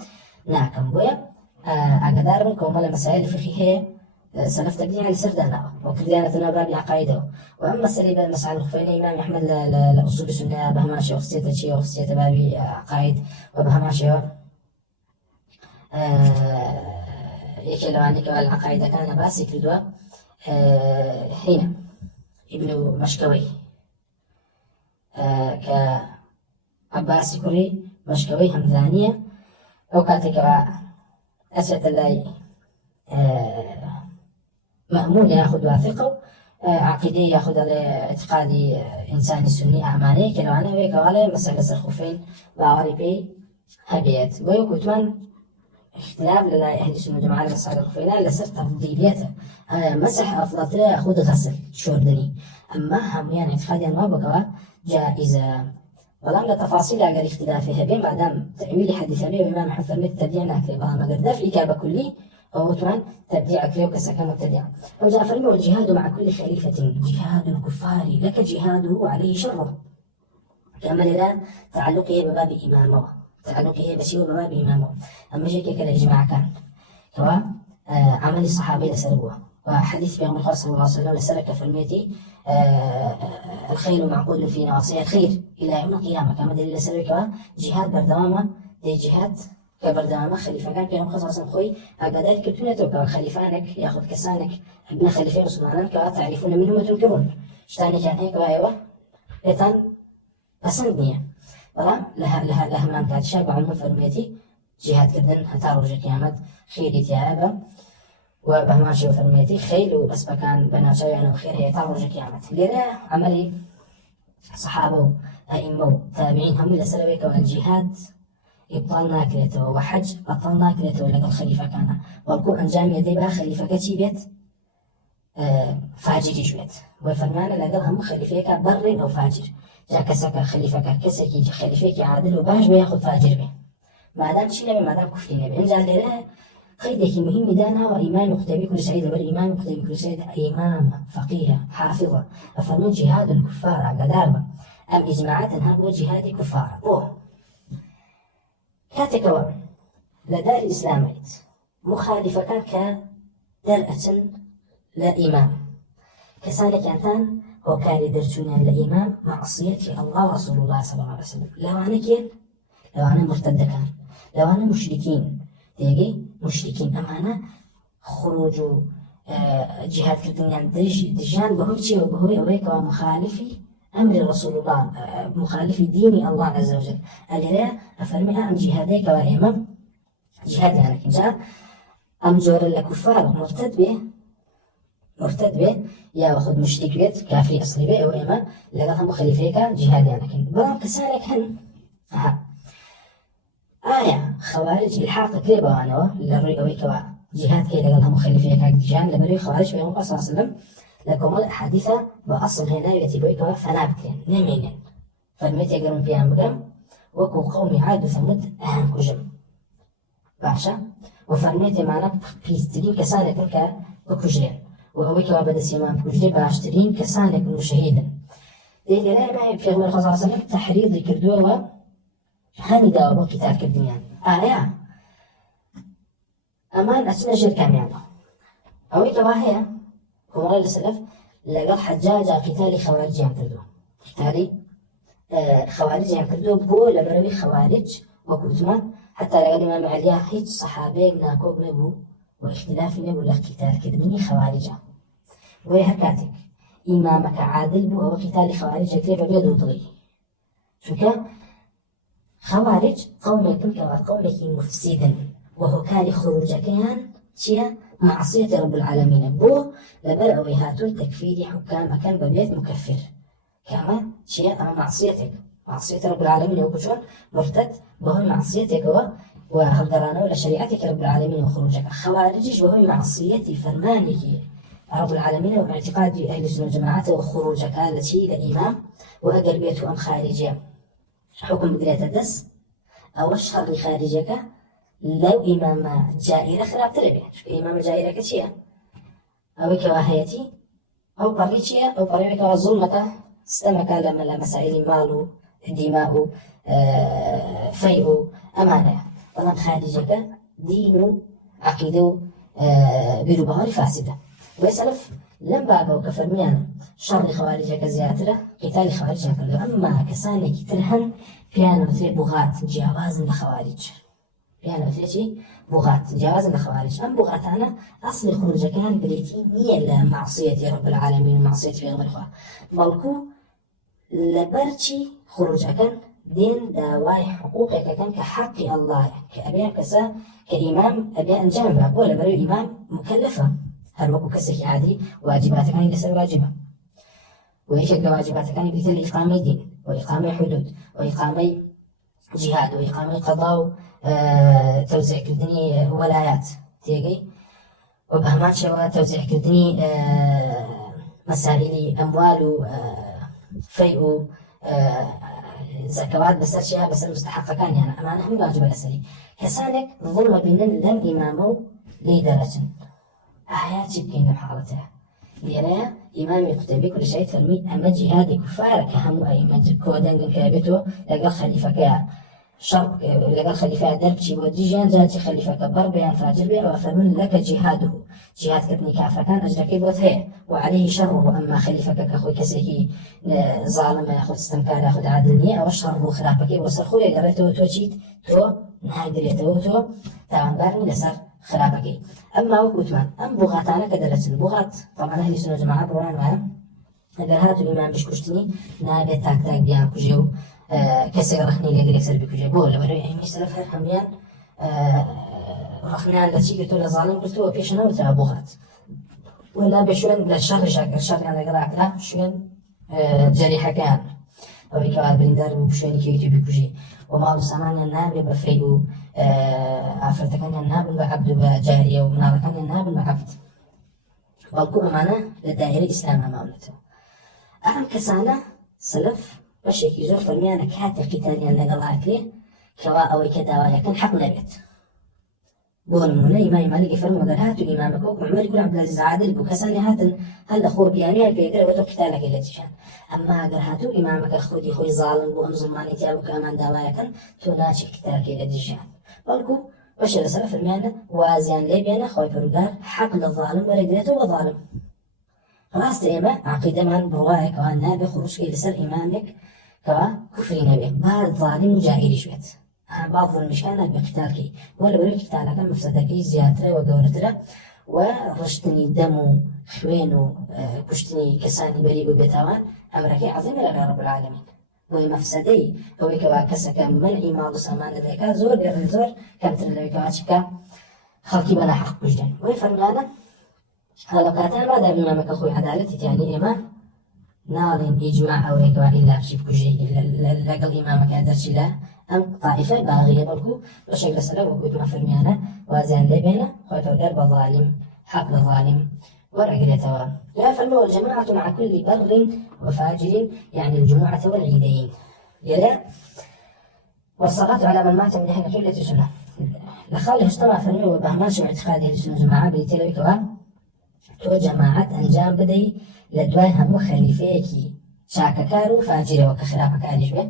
بويا أقدر منكم ولا مسائل فقهية سلف تبديع على سردانا وكرديانة باب عقائده وأما مسألة مسألة الخفين إمام أحمد لأصول السنة بهماشي وخصية شيء وخصية باب عقائد وبهماشي يكلوا عنك والعقائد كان باسي كردوا هنا ابن مشكوي كعباس كوري مشكوي همذانية أو كاتك أسعة الله مأمون يأخذ واثقه عقيدي يأخذ على اعتقادي إنساني سني أعمالي كلو أنا ويك على مسألة الخوفين وعربي هبيت ويكتمان اختلاف لنا أهل السنة جماعة مسألة الخوفين لسر تفضيليته مسح أفضل أخذ غسل شوردني أما هم يعني اعتقادي ما بقى جائزة ولم تفاصيل على الاختلاف هبين بعدم تأويل حديث أبي وإمام أحمد فرميت تبديعنا أكلي ما قد في كعبة كلي أو كمان تبديع أكلي وكسكن مبتدع وجاء فرمي والجهاد مع كل خليفة جهاد الكفار لك جهاده عليه شره كما الآن تعلقه بباب إمامه تعلقه بسيو بباب إمامه أما جيك كالإجماع كان هو عمل الصحابي لسلوه وحديث بيغم صلى الله عليه وسلم لسلك فرميتي الخير معقود في نواصي الخير إلى يوم القيامة كما دليل لسلوك جهاد بردوامة دي جهاد كبردوامة خليفة كان بيغم خصوصا خوي أقدر كتونتك خليفانك يأخذ كسانك ابن خليفين مسلمانك تعرفون منهم وتنكرون اشتاني كان هيك وآيوة لتان بسندنية بەڵام لە هەمان کاتیشا بەعموم فەرموویەتی جیهادکردن هەتا ڕۆژی قیامەت خێری تیایە بە و بە هەمان شێوە فەرموویەتی خەیل و ئەسپەکان بە ناوچاویانەوە خێر هەیە تا ڕۆژی قیامەت. لێرە عەمەلی سەحابە و ئەئیمە و تابعین هەموو لەسەرەوەیکەوە جیهاد ئیبطال ناکرێتەوە و حەج بەتەڵ ناکرێتەوە لەگەڵ خەلیفەکانە، بەڵکو ئەنجامی ئەدەی با خەلیفەکە چی بێت؟ فاجریش بێت. بۆ فەرمانە لەگەڵ هەموو خەلیفەیەکە بەڕێن ئەو فاجر. جا کەسەکە خەلیفەکە کەسێکی خەلیفەیەکی عادل و باش بێ یاخود فاجر بێ، مادام چی نەبێ، مادام کوفری نەبێ. ئینجا لێرە قەیدێکی مهمی داناوە. ئیمامی قوتەبی کوردی سەعید لەبەر ئیمامی قوتەبی کوردی سەعید ئیمامە فەقیهە حافظە ئەفەرمێ جیهاد الکوفار ئاگادار بە ئەم ئیجماعە تەنها بۆ جیهادی کوفارە. بۆ کاتێکەوە لە داری ئیسلامەیت مخالیفەکان کە دەرئەچن لە ئیمام، کەسانێکیانتان هۆکاری دەرچوونیان لە ئیمام مەعسیەتی ئەڵڵا و ڕەسوول الله صلی الله علیه وسلم. لەوانە کێن؟ لەوانە مرتەدەکان، لەوانە مشریکین. تێگەی مشریکین ئەمانە خروج و جیهادکردنیان دژیان بەهۆی چیەوە؟ بەهۆی ئەوەیەکەوە مخالفی ئەمری ڕەسوول الله، مخالفی دینی ئەڵڵا عەزە وجەل. ئەلێرە ئەفەرمێ ئەم جیهادەیەکەوە ئێمە جیهادیانەکەین. جا ئەم جۆرە لە کوفار مرتد بێ یا خود مشتێک بێت کافری ئەسڵی بێ، ئەوە ئێمە لەگەڵ هەموو خەلیفەیەکە جیهادیانەکەین. بەڵام کەسانێک هەن ئایا خەوارج ئیلحاق دەکرێ بەوانەوە لە ڕووی ئەوەیکەوە جیهاد کەی لەگەڵ هەموو خەلیفەیەکە دژیان لەبەرەوەی خەوارج پێغەمبەر صلی الله علیه وسلم لە کۆمەڵ ئەحادیثە بە ئەسڵ هێناوێتی بۆیکەوە فەنا بکرێن نەمێنن. فەرمێت ئەگەرم پێیان بگەم وەکو قەومی عاد و ثەمود ئەیان کوژم. باشە و فەرمێت ئێمانە پیسترین کەسانێکن کە بکوژرێن و ئەوەیکەوە بەدەستێمان بکوژرێ باشترین کەسانێکن و شەهیدن. دەی لێرە مای پێغەمبەر صلی الله علیه وسلم تەحریضی کردووەوە هەنی داوە بۆ قیتالکردنیان. ئایا ئەمان ئەچنە ژێر کامیانەوە؟ ئەوەی کەوا هەیە کۆمەڵی لە سەلەف لەگەڵ حەجاجا قیتالی خەوارجیان کردووە، قیتالی خەوارجیان کردووە بۆ لەبەرەوەی خەوارج وەکو وتمان حتا لەگەڵ ئیمام عەلیە هیچ سەحابەیەک ناکۆک نەبوو و اختلافی نەبوو لە قیتالکردنی خەوارجە. بۆیە هەر کاتێک ئیمامەکە عادل بوو ئەوە قیتالی خەوارج ئەکرێ بەبێ دڵی، چونکە خەوارج قەومێکن کەوا قەومێکی مفسیدن و هۆکاری خروجەکەیان چییە؟ معصیەتی رب العالمینە. بۆ لەبەر ئەوەی هاتوون تەکفیری حکام ئەکەن بەبێت مکەفر، کە ئەمە چییە؟ ئەمە معصیەتێک، معصیەتی رب العالمینە وەکو چۆن مرتد بەهۆی معصیەتێکەوە و هەڵگەڕانەوە لە شریعەتێکی رب العالمین و خروجەکە. خەوارجیش بەهۆی معصیەتی فەرمانێکی رب العالمین و اعتقادی ئەهل السنة والجماعة و خروجەکە لە چی؟ لە ئیمام. و ئەگەر بێت و ئەم خارجیە حکم بگرێتە دەست، ئەوە شەڕی خارجەکە لەو ئیمامە جائیرە خراپترە بێت، چونکە ئیمامە جائیرەکە چییە؟ ئەوەی کەوا هەیەتی ئەو پەڕی چییە؟ ئەو پەڕێکەوە زوڵمەکە ستەمەکە لە مەسائلی ماڵ و دیما و فەی و ئەمانەیە. بەڵام خارجەکە دین و عەقیدە و بیر و باوەڕی فاسدە. بۆیە سەلەف لەم بابەوە کە فەرمیانە شەڕی خەواریجەکە زیاترە قیتالی خەواریجیان کردووە. ئەمما کەسانێکی تر هەن پێیان ئەوترێ بوغات، جیاوازن لە خەواریج، پێیان ئەوترێ چی؟ بوغات، جیاوازن لە خەواریج. ئەم بوغاتانە ئەسڵی خروجەکەیان بریتی نییە لە معصیەتی رب العالمین و معصیەتی پێغەمبەری خوا، بەڵکو لەبەر چی خروجەکەن؟ دێن داوای حقوقێکەکەن کە حەقی ئەڵڵایە، کە ئەبێ کەسە کە ئیمام ئەبێ ئەنجام بە، بۆ لەبەرەوەی ئیمام مکەلەفە هەر وەکو کەسێکی عادی واجباتەکانی لەسەر واجبە. و یەکێک لە واجباتەکانی بریتە لە ئیقامەی دین و ئیقامەی حدود و ئیقامەی جیهاد و ئیقامەی قەضا و تەوزیعکردنی وەلایات تێگەی، و بە هەمان شێوە تەوزیعکردنی مەسائلی ئەموال و فەی و زەکەوات بەسەر چیە؟ بەسەر مستحقەکانیانە. ئەمانە هەمووی واجبە لەسەری. کەسانێک ظوڵمە بینن لەم ئیمامە و لێی دەرەچن، ئایا چی بکەین لەم حاڵەتەیە؟ لێرەیە ئیمامی قوتەبی کوردی سەعید فەرمی ئەمە جیهادی کوفارە کە هەموو ئەئیمە کۆدەنگن کە بێتەوە لەگەڵ خەلیفەکەیە شەڕ لەگەڵ خەلیفەیە دەربچی بۆ دژیان جاجی خەلیفەکە بەڕ بەیان فاجر بێ. ئەوە فەرمون لەکە جیهاده، جیهادکردنی کافرەکان ئەجرەکەی بۆت هەیە و عەلەیهی شەڕه. ئەمما خەلیفەکە کە خۆی کەسێکی زاڵمە یاخود ستەمکارە یاخود عادل نییە، ئەوە شەڕ و خراپەکەی بۆ سەر خۆی ئەگەڕێتەوە، تۆ چیت؟ تۆ ناگرێتەوە، تۆ تاوانبارنی لەسەر خراپەکەی. ئەمما وەکو وتمان ئەم بوغاتانە کە دەرەچن، بوغات طبعا ئەهلی سنە جەماعە بڕوان وایە ئەگەر هاتوو ئیمان بشکوشتنی نابێت تاک تاک بیان کوژێ و کەسێک ڕخنی لەگەر یەکسەر بکوژێ بۆ لەبەرەوەی ئەیمی سەلەف هەر هەمویان ڕخنیان لە چی گرتووە لە زاڵم گرتووە پێش نەوترا بۆ هات ولا بە شوێن لە شەڕیان لەگەڵاکرا شوێن جەریحەکەیان ئەوەی کەوا بریندار بوو شوێنی کەویتی بکوژی و ماڵ و سامانیان نابێ بە فەی و ئافرەتەکانیان نابن بە عەبد و بە جاریە و مناڵەکانیان نابن بە عەبد بەڵکو ئەمانە لە دایرەی ئیسلام مامونەتەوە ئەم کەسانە سەلەف بەشێکی زۆر فەرمیانە کاتێک قیتالیان لەگەڵاکرێ کەوا ئەوەی کە داوایەکەن حەق نەبێت بۆ نمونە ئیمامی مالیکی فەرمووە ئەگەر هاتوو ئیمامەکە وەکو عومەر کوڕ عەبدولعەزیز عادل بوو کەسانی هاتن هەر لە خۆڕبیانیان پێگرەوە تۆ قیتالەکەی لە تیشان ئەمما ئەگەر هاتوو ئیمامەکە خۆی زاڵم بوو ئەم زوڵمانێتیا بوو کە ئەمان داوایەکەن تۆ ناچی قیتالەکەی لە دژیان بەڵکو بەشێ لەسەر فەرمیانە وازیان لێ بێنە خۆی پەروەردگار حەق لە ظالم وەرەگرێتەوە بە ظالم ڕاستە ئێمە عەقیدەمان بڕوایە کەوا نابێ خروجکەی لەسەر ئیمامێک کەوا کوفری نەبێ با ظالم و جائریش بێت بعض ظلمشکان نابێ قیتالکەی بۆ لەبەرەوەی قیتالەکە مەفسەدەکەی زیاترە و گەورەترە و ڕشتنی دەم و خوێن و کوشتنی کەسانی بەری و بێتاوان ئەمرەکەی عەزیمە لەلای رەب العالەمین بۆی مەفسەدەی ئەوەی کەوا کەسەکە مەنعی ماڵ و سامان دەکات زۆر کەمتر لەوەی کەوا چکە خەڵکی بە ناحەق کوژدەن بۆی فەرمانە هەڵە کاتان مادام ئیمامەکە خۆی عەدالەتی تیانی ئێمە ناڵێن ئیجماع ئەوەیە کەوا ئیلا بچی بکوژێ لەگەڵ ئیمامەکە دەرچی لە ئەم طائفە باغیە بەڵکو بەشێک لەسەرە وەکوتمە فەرمیانە وازیان لێ بێنە خۆی پەروەردگار بە ظالم حەق لە ظالم وەرەگرێتەوە لا فەرمووە والجماعة مع كل بر وفاجر يعني الجمعة والعيدين يلا والصلاة على من مات من أهل قلة سنة لخاله اجتمع فەرمووە بەهمان شێوە اعتقادی ئەهل سنة جماعة بریتێ کەوا تۆ جەماعەت ئەنجام بدەی لە دوای هەموو خەلیفەیەکی چاکەکار و فاجرەوە کە خراپەکاریش بێ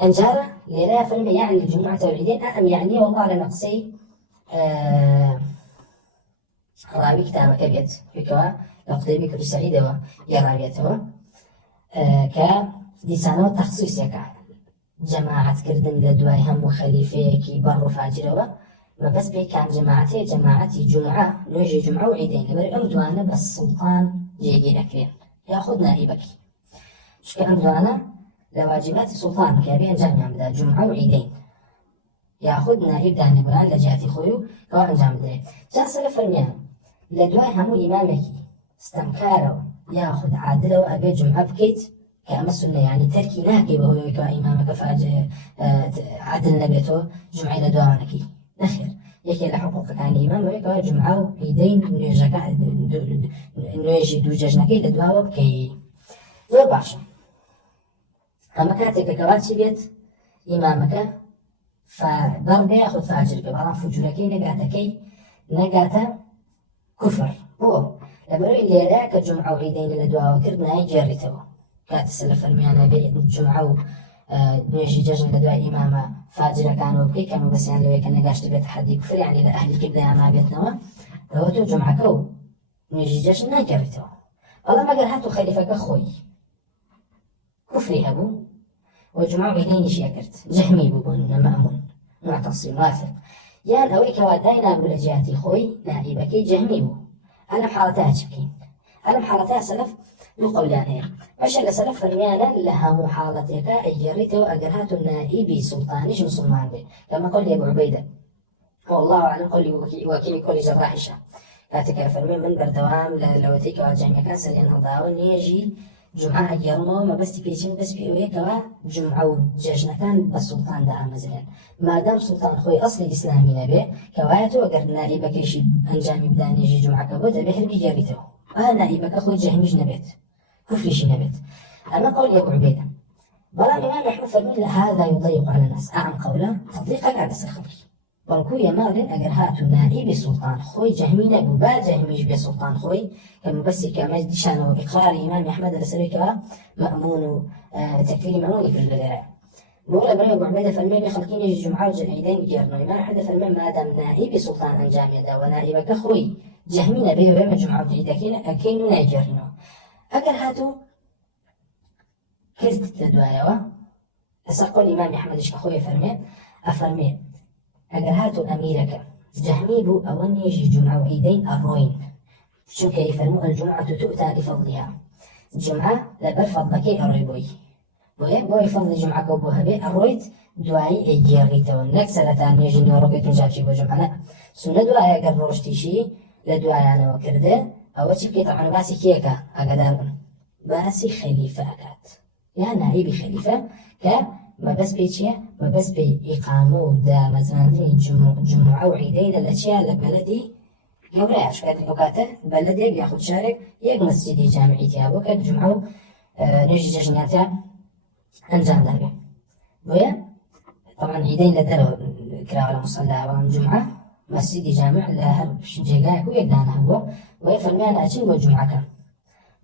ئەنجارە لێرە فەرمێ يعني الجمعة والعيدين ئەم يعني والله لە نەقسەی ڕاوی کتابەکە بێت پێکەوە لە قوتەیبی کوڕی سەعیدەوە گەڕاوێتەوە کە دیسانەوە تەخسیسێکە جەماعەتکردن لە دوای هەموو خەلیفەیەکی بەڕ و فاجرەوە مەبەست پێی کام جەماعەتەیە جەماعەتی جومعە نوێژی جومعە و عیدەین لەبەر ئەم دوانە بە سوڵتان جێگیر ئەکرێن یاخود نائیبەکی چونکە ئەم دوانە لە واجباتی سوڵتان کە بێ ئەنجامیان بدا جومعە و عیدەین یاخود نائیب دانیبران لە جیاتی خۆی و کەوا ئەنجام بدرێت جا سەلەف فەرمیان لە دوای هەموو ئیمامێکی ستەمکارەوە یاخود عادلەوە ئەبێ جومعە بکەیت کە ئەمە سونە یعنی تەرکی ناکەی بەهۆی کەوا ئیمامەکە عادل نەبێتەوە جومعەی لە دواوانەکەی نەخێر یەکێ لە حقوقەکانی ئیمام ئەوەیە کەوا جومعە و عیدەین نوێژی دوو جەژنەکەی لە دواوە بکەی زۆر باشە ئەمە کاتێکە کەوا چی بێت ئیمامەکە بەڵگە یاخود فاجر بێ بەڵام فجوورەکەی نەگاتە کوفر بۆ لەبەرەوەی لێرە کە جومعە و عیدەین لە دواوە کرد نای گێڕیتەوە کاتە سەلەف فەرمیانە بێ جومعە و نوێژی جەژن لە دوای ئیمامە فاجرەکانەوە بکەی کە مەبەستیان لەوەیە کە نەگاشتە بێت حەدی کوفر یعنی لە ئەهلی قیبلەیان نابێتنەوە ئەوە تۆ جومعەکە و نوێژی جەژن ناگەڕیتەوە بەڵام ئەگەر هاتوو خەلیفەکە خۆی کوفری هەبوو و جومعە و عیدەینیشی ئەکرد جەهمی بوو بۆ مەئمون معتەصیم وافق یان ئەوەی کەوا دای نابوو لە جیاتی خۆی نائیبەکەی جەهمی بوو ئەلەم حاڵەتە چ بکەین ئەلەم حاڵەتە سەلەف دوو قەولان هەیە بەشێک لە سەلەف فەرمیانە لە هەموو حاڵەتێکە ئەیگەڕیتەوە ئەگەر هاتوو نائیبی سوڵتانیش مسلمان بێ کەمە قەولی ئەبو عوبەیدە والله أعلم قەولی وەکیلی کۆلی جەڕاحیشە کاتێکە فەرمێ من بەردەوام لەوەتەی کەوا جەهمیەکان سەریان هەڵداوە نوێژی جومعە ئەگەڕمەوە مەبەستی پێچین بەس پێ ئەوەیە کەوا جومعە و جەژنەکان بە سوڵتان دامەزرێن مادام سوڵتان خۆی ئەسڵی ئیسلامی نەبێ کەوایە تۆ ئەگەر نائیبەکەیشی ئەنجامی بدا نوێژی جومعەکە بۆ دەبێ هەر بیگەڕیتەوە نائیبەکە خۆی جەهمیش نەبێت كفرشي نبت أما قول أبو عبيدة بلا الإمام أحمد فرمي هذا يضيق على الناس أعم قوله تضييقك على الخبر بلكو يمالن أجر هاتو نائب سلطان خوي جهمي نبو با جهميش بسلطان خوي كما بس كما دشانه إقرار الإمام أحمد السريك مأمون تكفير مأمون كل الدراع بقول أبو عبيدة فرمي بخلقين يجي جمعة وعيدين جيرنا الإمام أحمد فرمي ما دام نائب سلطان أنجام يدا ونائبك خوي جهمي نبي ويما جمعة وعيدين أكين ناجرنا أجر هاتو كرت لدوايا أسقل الإمام أحمد إشكخوي أفرمي أجر هاتو أميرك جهمي بو أون يجي جمعة وعيدين الروين شو كيف الجمعة تؤتى لفضلها الجمعة لبر فضلك الربوي بۆی فەڵی جمعەکە بۆ هەبێ ئەڕۆیت دوایی ئەیگێڕیتەوە نەک سەرەتا نوێژی نیوەڕۆکەیتون جاچی بۆ جمعە سونە دوایە ئەگەر ڕۆشتیشی لە دوایانەوە کردێ ئەوە چی بکەیت طبعاً باسی کێکە ئاگادار بن باسی خەلیفە ئەکات یا نائیبی خەلیفە کە مەبەست پێی چییە؟ مەبەست پێی ئیقامە و دامەزراندنی جمعە و عیدەی لە چیە لە بەلەدی گەورەیە چکار ئەو کاتە بەلەدێک یاخود شارێک یەک مەسجیدی جامعی تیا بۆ کە جمعە و نوێژی جەژنیاتە ئەنجام دابێ بۆیە طبعاً عیدەی لە دەرەوە کراوە لە مصەلا بەڵام جمعە مەسجیدی جامع لە هەر جێگایەک و یەکدانە هەبووە بۆیە فەرمیان ئاچین بۆ جمعەکە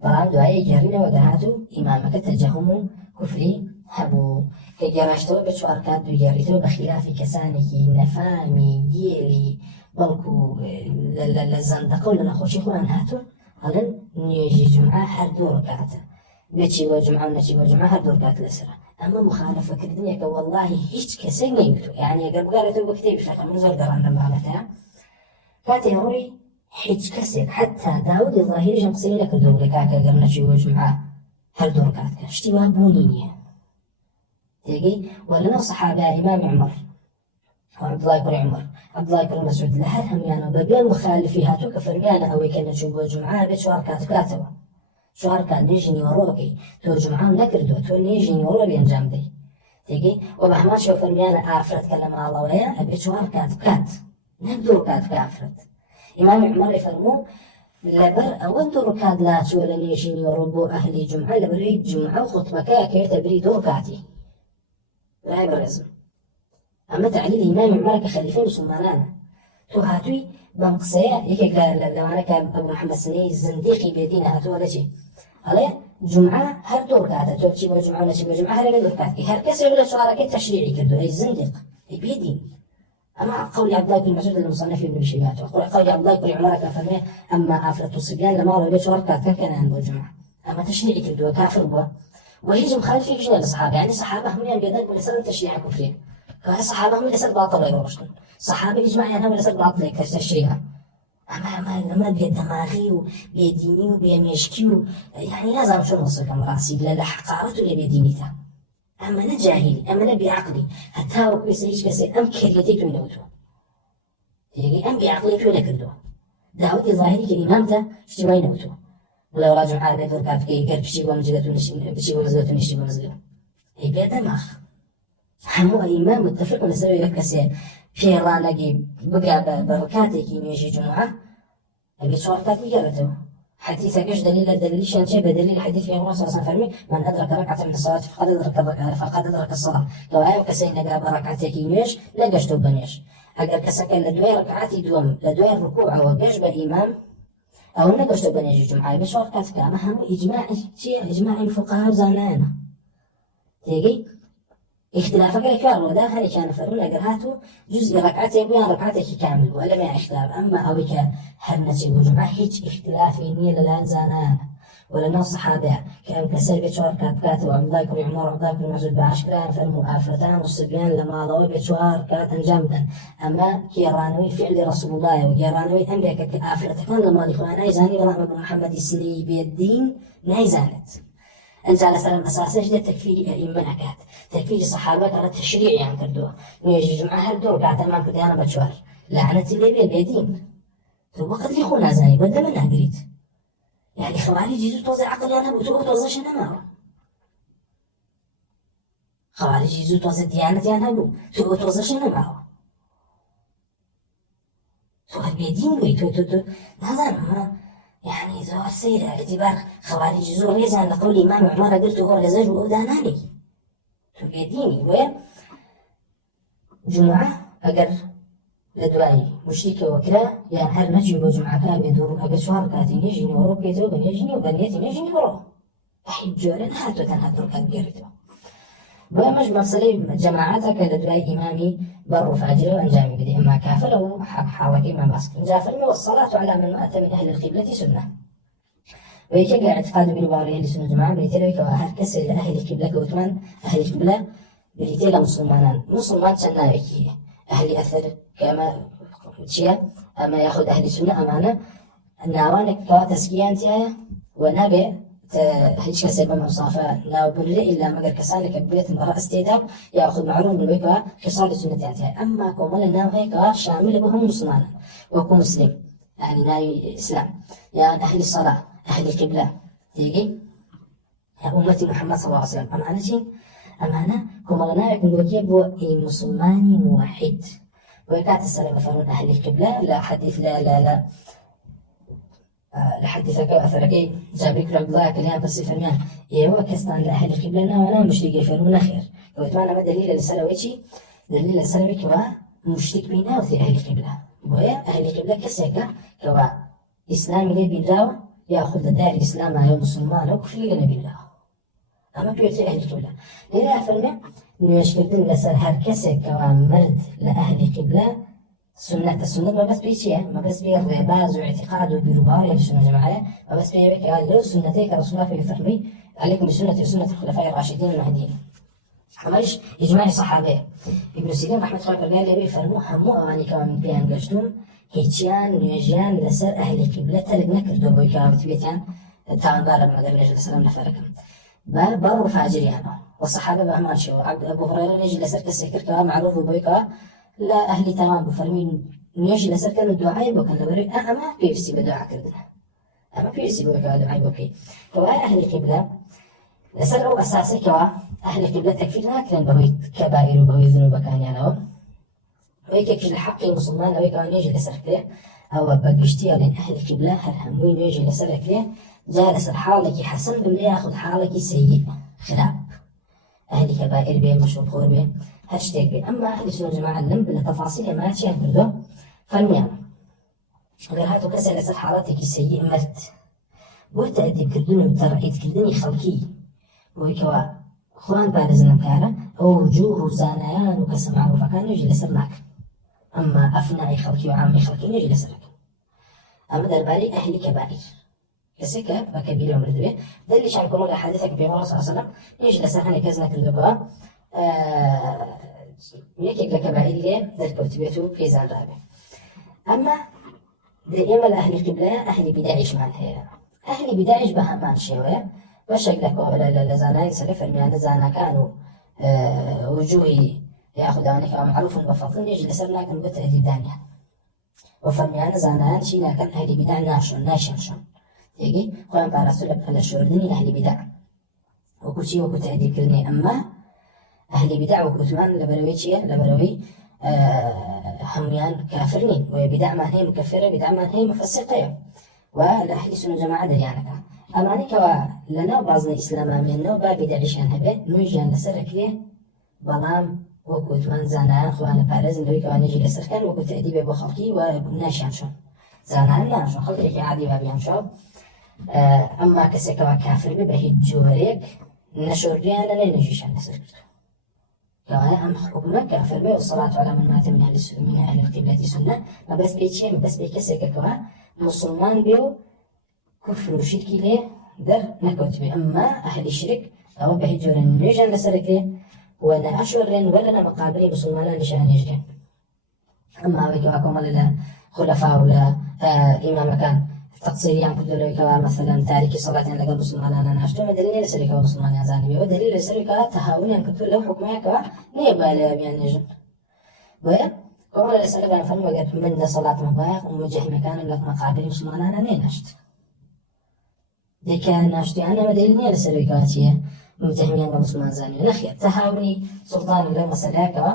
بەڵام دوایی گەڕینەوە دەهات و ئیمامەکە تەجەهم و کوفری هەبوو کە گەڕاشتەوە بە چوار کات دوو گەڕیتەوە بە خلافی کەسانێکی نەفامی گێلی بەڵکو لە زەندەقە و لە نەخۆشی خۆیان هاتوون هەڵێن نوێژی جمعە هەر دوو ڕکاتە بچی بۆ جمعە و نەچی بۆ جمعە هەر دوو ڕکات لەسرە ئەمە مخالفەکردنێکە وەڵڵاهی هیچ کەسێک نەیوتووە یعنی ئەگەر بگارێتەوە بە کتێبی فەقە من زۆر گەڕاندەم بابەتە کاتێ ڕۆی هیچ کەسێک حتا داودی ظاهریش ئەم قسەی نەکردووە لە کاکە ئەگەر نەچی بۆ جمعە هەر دوو ڕکاتکە شتی وا بوونی نییە تێگەی وەلەنەو سەحابە ئیمام عومەر عەبدوڵای کوڕی عومەر عەبدوڵای کوڕی مەسعود لە هەر هەموویانەوە بەبێ مخالفی هاتووە کە فەرمیانە ئەوەی کە نەچوو بۆ جمعە بێ چوار کات بکاتەوە چوار کات نوێژی نیوەڕۆ بکەی تۆ جمعە نەکردووە تۆ نوێژی نیوەڕۆ بێنجام دەی تێگەی و بە هەمان شێوە فەرمیانە ئافرەت کە لە ماڵەوەیە ئەبێ چوار کات بکات نەک دوو کات بکە ئافرەت ئیمامی عومەری فەرموو لەبەر ئەوە دوو ڕکات لاچووە لە نوێژی نیوەڕۆ بۆ ئەهلی جمعە لەبەرەوەی جمعە و خوتبەکە کەوێتە بری دوو ڕکاتی برای بەڕێزم ئەمە تعلیل ئیمامی عومەر کە خەلیفەی موسڵمانانە تۆ هاتووی بەم قسەیە یەکێک لەوانە کە ئەبو محەممەد سنەی زندیقی بێدینە هاتووە دەچێ ئەڵێ جمعە هەر دوو ڕکاتە تۆ بچی بۆ جمعە نەچی بۆ جمعە هەر دوو ڕکاتکە هەر کەسێک لە چوارەکەی تەشریعی کردو ئەی زندیق ئەی بێدین أما قول عبد الله بن مسعود المصنف ابن بشيبات وقول عبد الله بن عمر كفرمه أما آفرة الصبيان لما رأوا بيت وركات كان عنده جمعة أما تشريعي كردوا كافر بوا وهيجي مخالف يجي للصحابة يعني الصحابة هم يعني بيدك من سنة تشريع كفرية فالصحابة هم اللي سد باطل يروشون صحابة يجمع يعني هم اللي سد باطل كتشريع أما بيدماغي وبيديني وبيمشكي يعني لازم شو نوصل كم راسي لا حقارته اللي بيدينيته أما أنا جاهلي أما أنا بعقلي حتى وكل سيج كسي أم كريتي تونوتو يعني أم بعقلي تونا كردو داودي ظاهري كإمامته اشتوي نوتو ولا راجع عادة فرقات كي قرب شيء ومجدته بشيء ومزلته نشتي ومزلته هي بيد دماغ همو إمام متفق نسوي لك كسي في رانقي بقى بركاتي كي نيجي جمعة أبي شوارتات بيجرته حديث كش دليل شان شيء بدليل حديث في الله صلى الله عليه وسلم من أدرك ركعة من الصلاة فقد أدرك الصلاة لو أيوة كسين نجا بركعتك ينيش لقشت بنيش أجر كسكن لدوي ركعتي دوم لدوي الركوع وجش بإمام أو نقشت بنيش الجمعة بس وقت كام هم إجماع شيء إجماع الفقهاء زماننا تيجي اختلافك الكار وده هني كان فرون أجرهاته جزء ركعتي بين ركعتك كامل ولا ما اختلاف أما أويك هرنتي وجمعة هيج اختلاف نيل الأنزانان ولا نص صحابة كان كسر بشوار كات وعبد الله بن عمر وعبد الله بن مسعود بعشرة فالمؤافرتان والصبيان لما ضوي بشوار كات جامدا أما كيرانوي فعل رسول الله وكيرانوي أمريكا كآفرتكان لما الإخوان أيزاني والله أبو محمد السلي بالدين نايزانت أنت على سلام أساسا جدا تكفير أئمة كات تكفير الصحابة على التشريع يعني كردوه نيجي جمعة هالدور قاعد ما كنت أنا بشوار لعنة اللي بالدين تو وقت لي خونا زاني بدا منها قريت يعني خوارج يجوا توزع عقل أنا وتوه توزعش أنا معه خوارج يجوا توزع ديانة أنا بو توه توزعش أنا معه تو بالدين بوي تو هذا ما يعني زوار سيرة اعتبار خوارج زور يزن لقول إمام عمر قلت هو رزاج وأداناني تو بيديني وين جمعة أجر لدوائي مشركة وكلا يعني هر نجي بجمعة كان بيدور أبي شهر كاتين يجيني وروك يتو بنيجيني وبنيتي يجيني ورو أحيد جورين هاتو تنهدر كان قريتو ومش مسألة جماعتك لدوائي إمامي بر فاجر وأنجامي بدي إما كافر أو حالك إمام باسك جافر والصلاة على من مات من أهل القبلة سنة ويكجع اعتقاد بالباري أهل السنة جماعة بريتلك وأهل كسر أهل القبلة كوتمان أهل القبلة بريتلا مسلمان شناويكي أهل أثر كما شيء أما يأخذ أهل السنة أمانة النوانك كوا تسكيانتها ونبي هیچ کەسێ بەم ئەوسافە ناوبرێ ئیلا مەگەر کەسانێکە بێتن بە ڕاستێدا یاخود معروف بوویەوە خصال سنەتیان هەیە ئەمما کۆمەڵە ناو هەیەکەوە شاملە بە هەموو مسلمانان وەکو مسلم يعني ناوی ئیسلام یان ئەهلی سەڵا ئەهلی قیبلە تێگەی ئومەتی محەممەد صلی الله عليه وسلم ئەمانە چین ئەمانە کۆمەڵە ناوێکن وەکێ بۆ مسلمانی موحید بۆیە کاتە سەرە بەفەرمون ئەهلی قیبلە لە حەدیث لا لحديثك أثركي جابر بن عبد الله كلام بس فرمان إيوه كستان لأهل القبلة أنا مشرك يفرمون خير ويتمنى ما دليل السلويتي دليل السلوي كوا مشرك بينا وفي أهل القبلة ويا أهل القبلة كسيكا كوا إسلام لي بالله يأخذ دار الإسلام يوم مسلمان وكفر لنا بالله أما بيرتي أهل القبلة لذا فرمان نيشكردن لسر هر كسي كوا مرد لأهل القبلة السنة ما بس بيشيء ما بس بيه الرباز واعتقاد وبربار يا السنة جماعة ما بس بيه بك قال له سنتك رسول الله في فهمي عليكم بسنة وسنة الخلفاء الراشدين المهديين حماش إجماع صحابة ابن سيرين رحمة الله عليه قال لي فرموا همو أواني كمان بيان قشتون هيتيان نيجيان لسر أهل القبلة تلق نكردوا بوي كمان بيتان تعال بارب ما قال نجل السلام نفركم بارو فاجريانه والصحابة بأمان شو أبو هريرة نجي لسر كسكر كمان معروف بوي لا أهلي تمام بفرمين نيجي لسر كانوا الدعاء بوكان لبري أما بيرسي بدعاء كردنا أما بيرسي بوكان دعاء بوكي كوا أهل القبلة لسر أو أساسي كوا أهل القبلة تكفيرنا كان بهوي كبائر وبهوي ذنوب كان يعني ويك كل حق المسلمان ويك نيجي لسر كله أو بقشتي لأن أهل القبلة هالهموي نيجي لسر كله جالس حالك حسن بالله ياخذ حالك سيء خراب أهل كبائر بين مشروب خور بين هاشتاج بين أما أهل السنة جماعة لم بالتفاصيل ما تشين كردو فالميان غير هاتو كسر لسر حالاتك سيء مرت وتأدي كردون وترعيد كردني خلقي ويكوا خوان بارزنا كارا أو وجوه زانيان وكسر معروفة كان يجي لسرناك أما أفناء خلقي وعامي خلقي يجي لسرك أما درباري أهل كبائر كسكة وكبيرة ومردبة ده اللي شعركم على حديثك بمرة صلى الله عليه وسلم يجي لسرحني كزنا كردوكوا يكيك لكبائر ليه ذلك وتبيتو بيزان رابع أما دائما أهل القبلة أهل بداعش معناها أهل بداعش بهمان شوية وشك لك ولا لزانا يسلف الميان زانا كانوا وجوهي ياخذ عنك معروف بفضل يجي لسرنا كان بتأدي دانيا وفرميان زانا شينا كان أهل بداع ناشن شون يجي قام برسول الله الشردني أهل بداع وكل شيء وكل تأدي كرني أما أهل بداع وكتمان لبروي هميان كافرين وبداع ما هي مكفرة بداع ما هي مفسقة والأهل سنة جماعة دريانك أماني كوا لنا بعضنا إسلام منه باب بدعشان هبه نوجان لسرك ليه بلام وكتمان زانان خوانا بارز نوي كوا نجي لسر كان وكت أديب بخلقي وناشان شون زانان ناشون خلقك عادي بابيان شو أما كسكوا كافر ببهي جوريك نشوريان لنا نجيشان لسر كوانا أم حكمة كافر به والصلاة على من مات من أهل القبلة سنة ما بس بيتشي ما بس بيكسك كوا مسلمان بيو كفر وشرك ليه در نكوت به أما أهل الشرك أو بهجورن نيجان لسرك وأنا أشورن ولا مقابلي مسلمان لشان يجرين أما ويكواكم ولا خلفاء ولا إمام كان تقصير يعني كل لو مثلا تارك صلاة لقى مسلمان أنا ناشته ما دليل لسرك مسلمان يزاني بيه ودليل لسرك تهاون يعني كل له حكمه كوا نيبا لأبيان نيجن ويا كمان لسرك أنا فهم وقت من ده صلاة مبايع ومجه مكان لك مقابلي مسلمان أنا نيناشت كان ناشتي أنا ما دليل لسركاتيه متهمين بمسلمان زاني نخير تهاوني سلطان الله مسألة كوا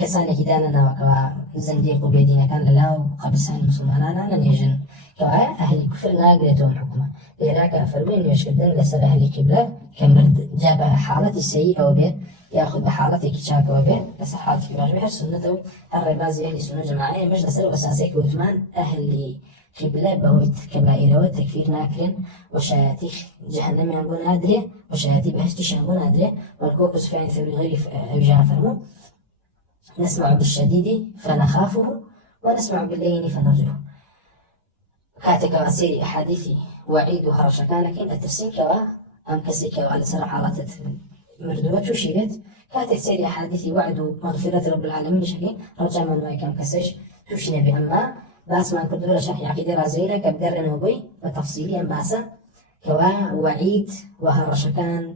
كسانة كدانا وكوا زنديق بيدينا كان لا قبل سنة مسلمان أنا نيجن كوا أهل كفر ناقلتهم حكمة لذلك فرمين يشكدن لسر أهل القبلة كمرد جاب حالة السيئة وبيه يأخذ بحالة كشاك وبيه بس حالة كبار بها سنته الربازي أهل سنة جماعية مجلس الأساسي كوتمان أهل قبلة بوت كبائر وتكفير ناكرين وشياتيخ جهنم ينبون أدري وشياتي بهشتش ينبون أدري والكوكو سفيان ثوري غير أبي جعفر نسمع بالشديد فنخافه ونسمع باللين فنرجوه كاتك وسيري أحاديثي وعيد وهرشكانك إن أترسين كوا أم كسيك وعلى سر حالات مردوات وشيبت كاتك سيري أحاديثي وعد مغفرة رب العالمين شكين رجع من ما كان كسيش توشنا بأما بس ما كنت ولا شرح عقيدة رازيلة كبدر نوبي وتفصيليا باسا كوا وعيد وهرشكان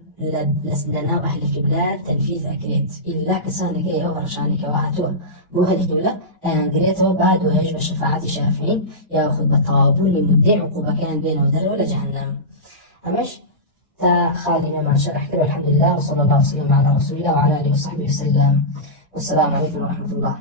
لسننا أهل القبلة تنفيذ أكريت إلا كسان جاي أو هرشاني كوا هاتوا بو أهل القبلة قريته بعد ويجب الشفاعة شافعين يأخذ بالطابون لمدة عقوبة كان بينه ودر ولا جهنم أمش تا خالنا ما شرح كده والحمد لله وصلى الله وسلم على رسول الله وعلى آله وصحبه وسلم والسلام عليكم ورحمة الله.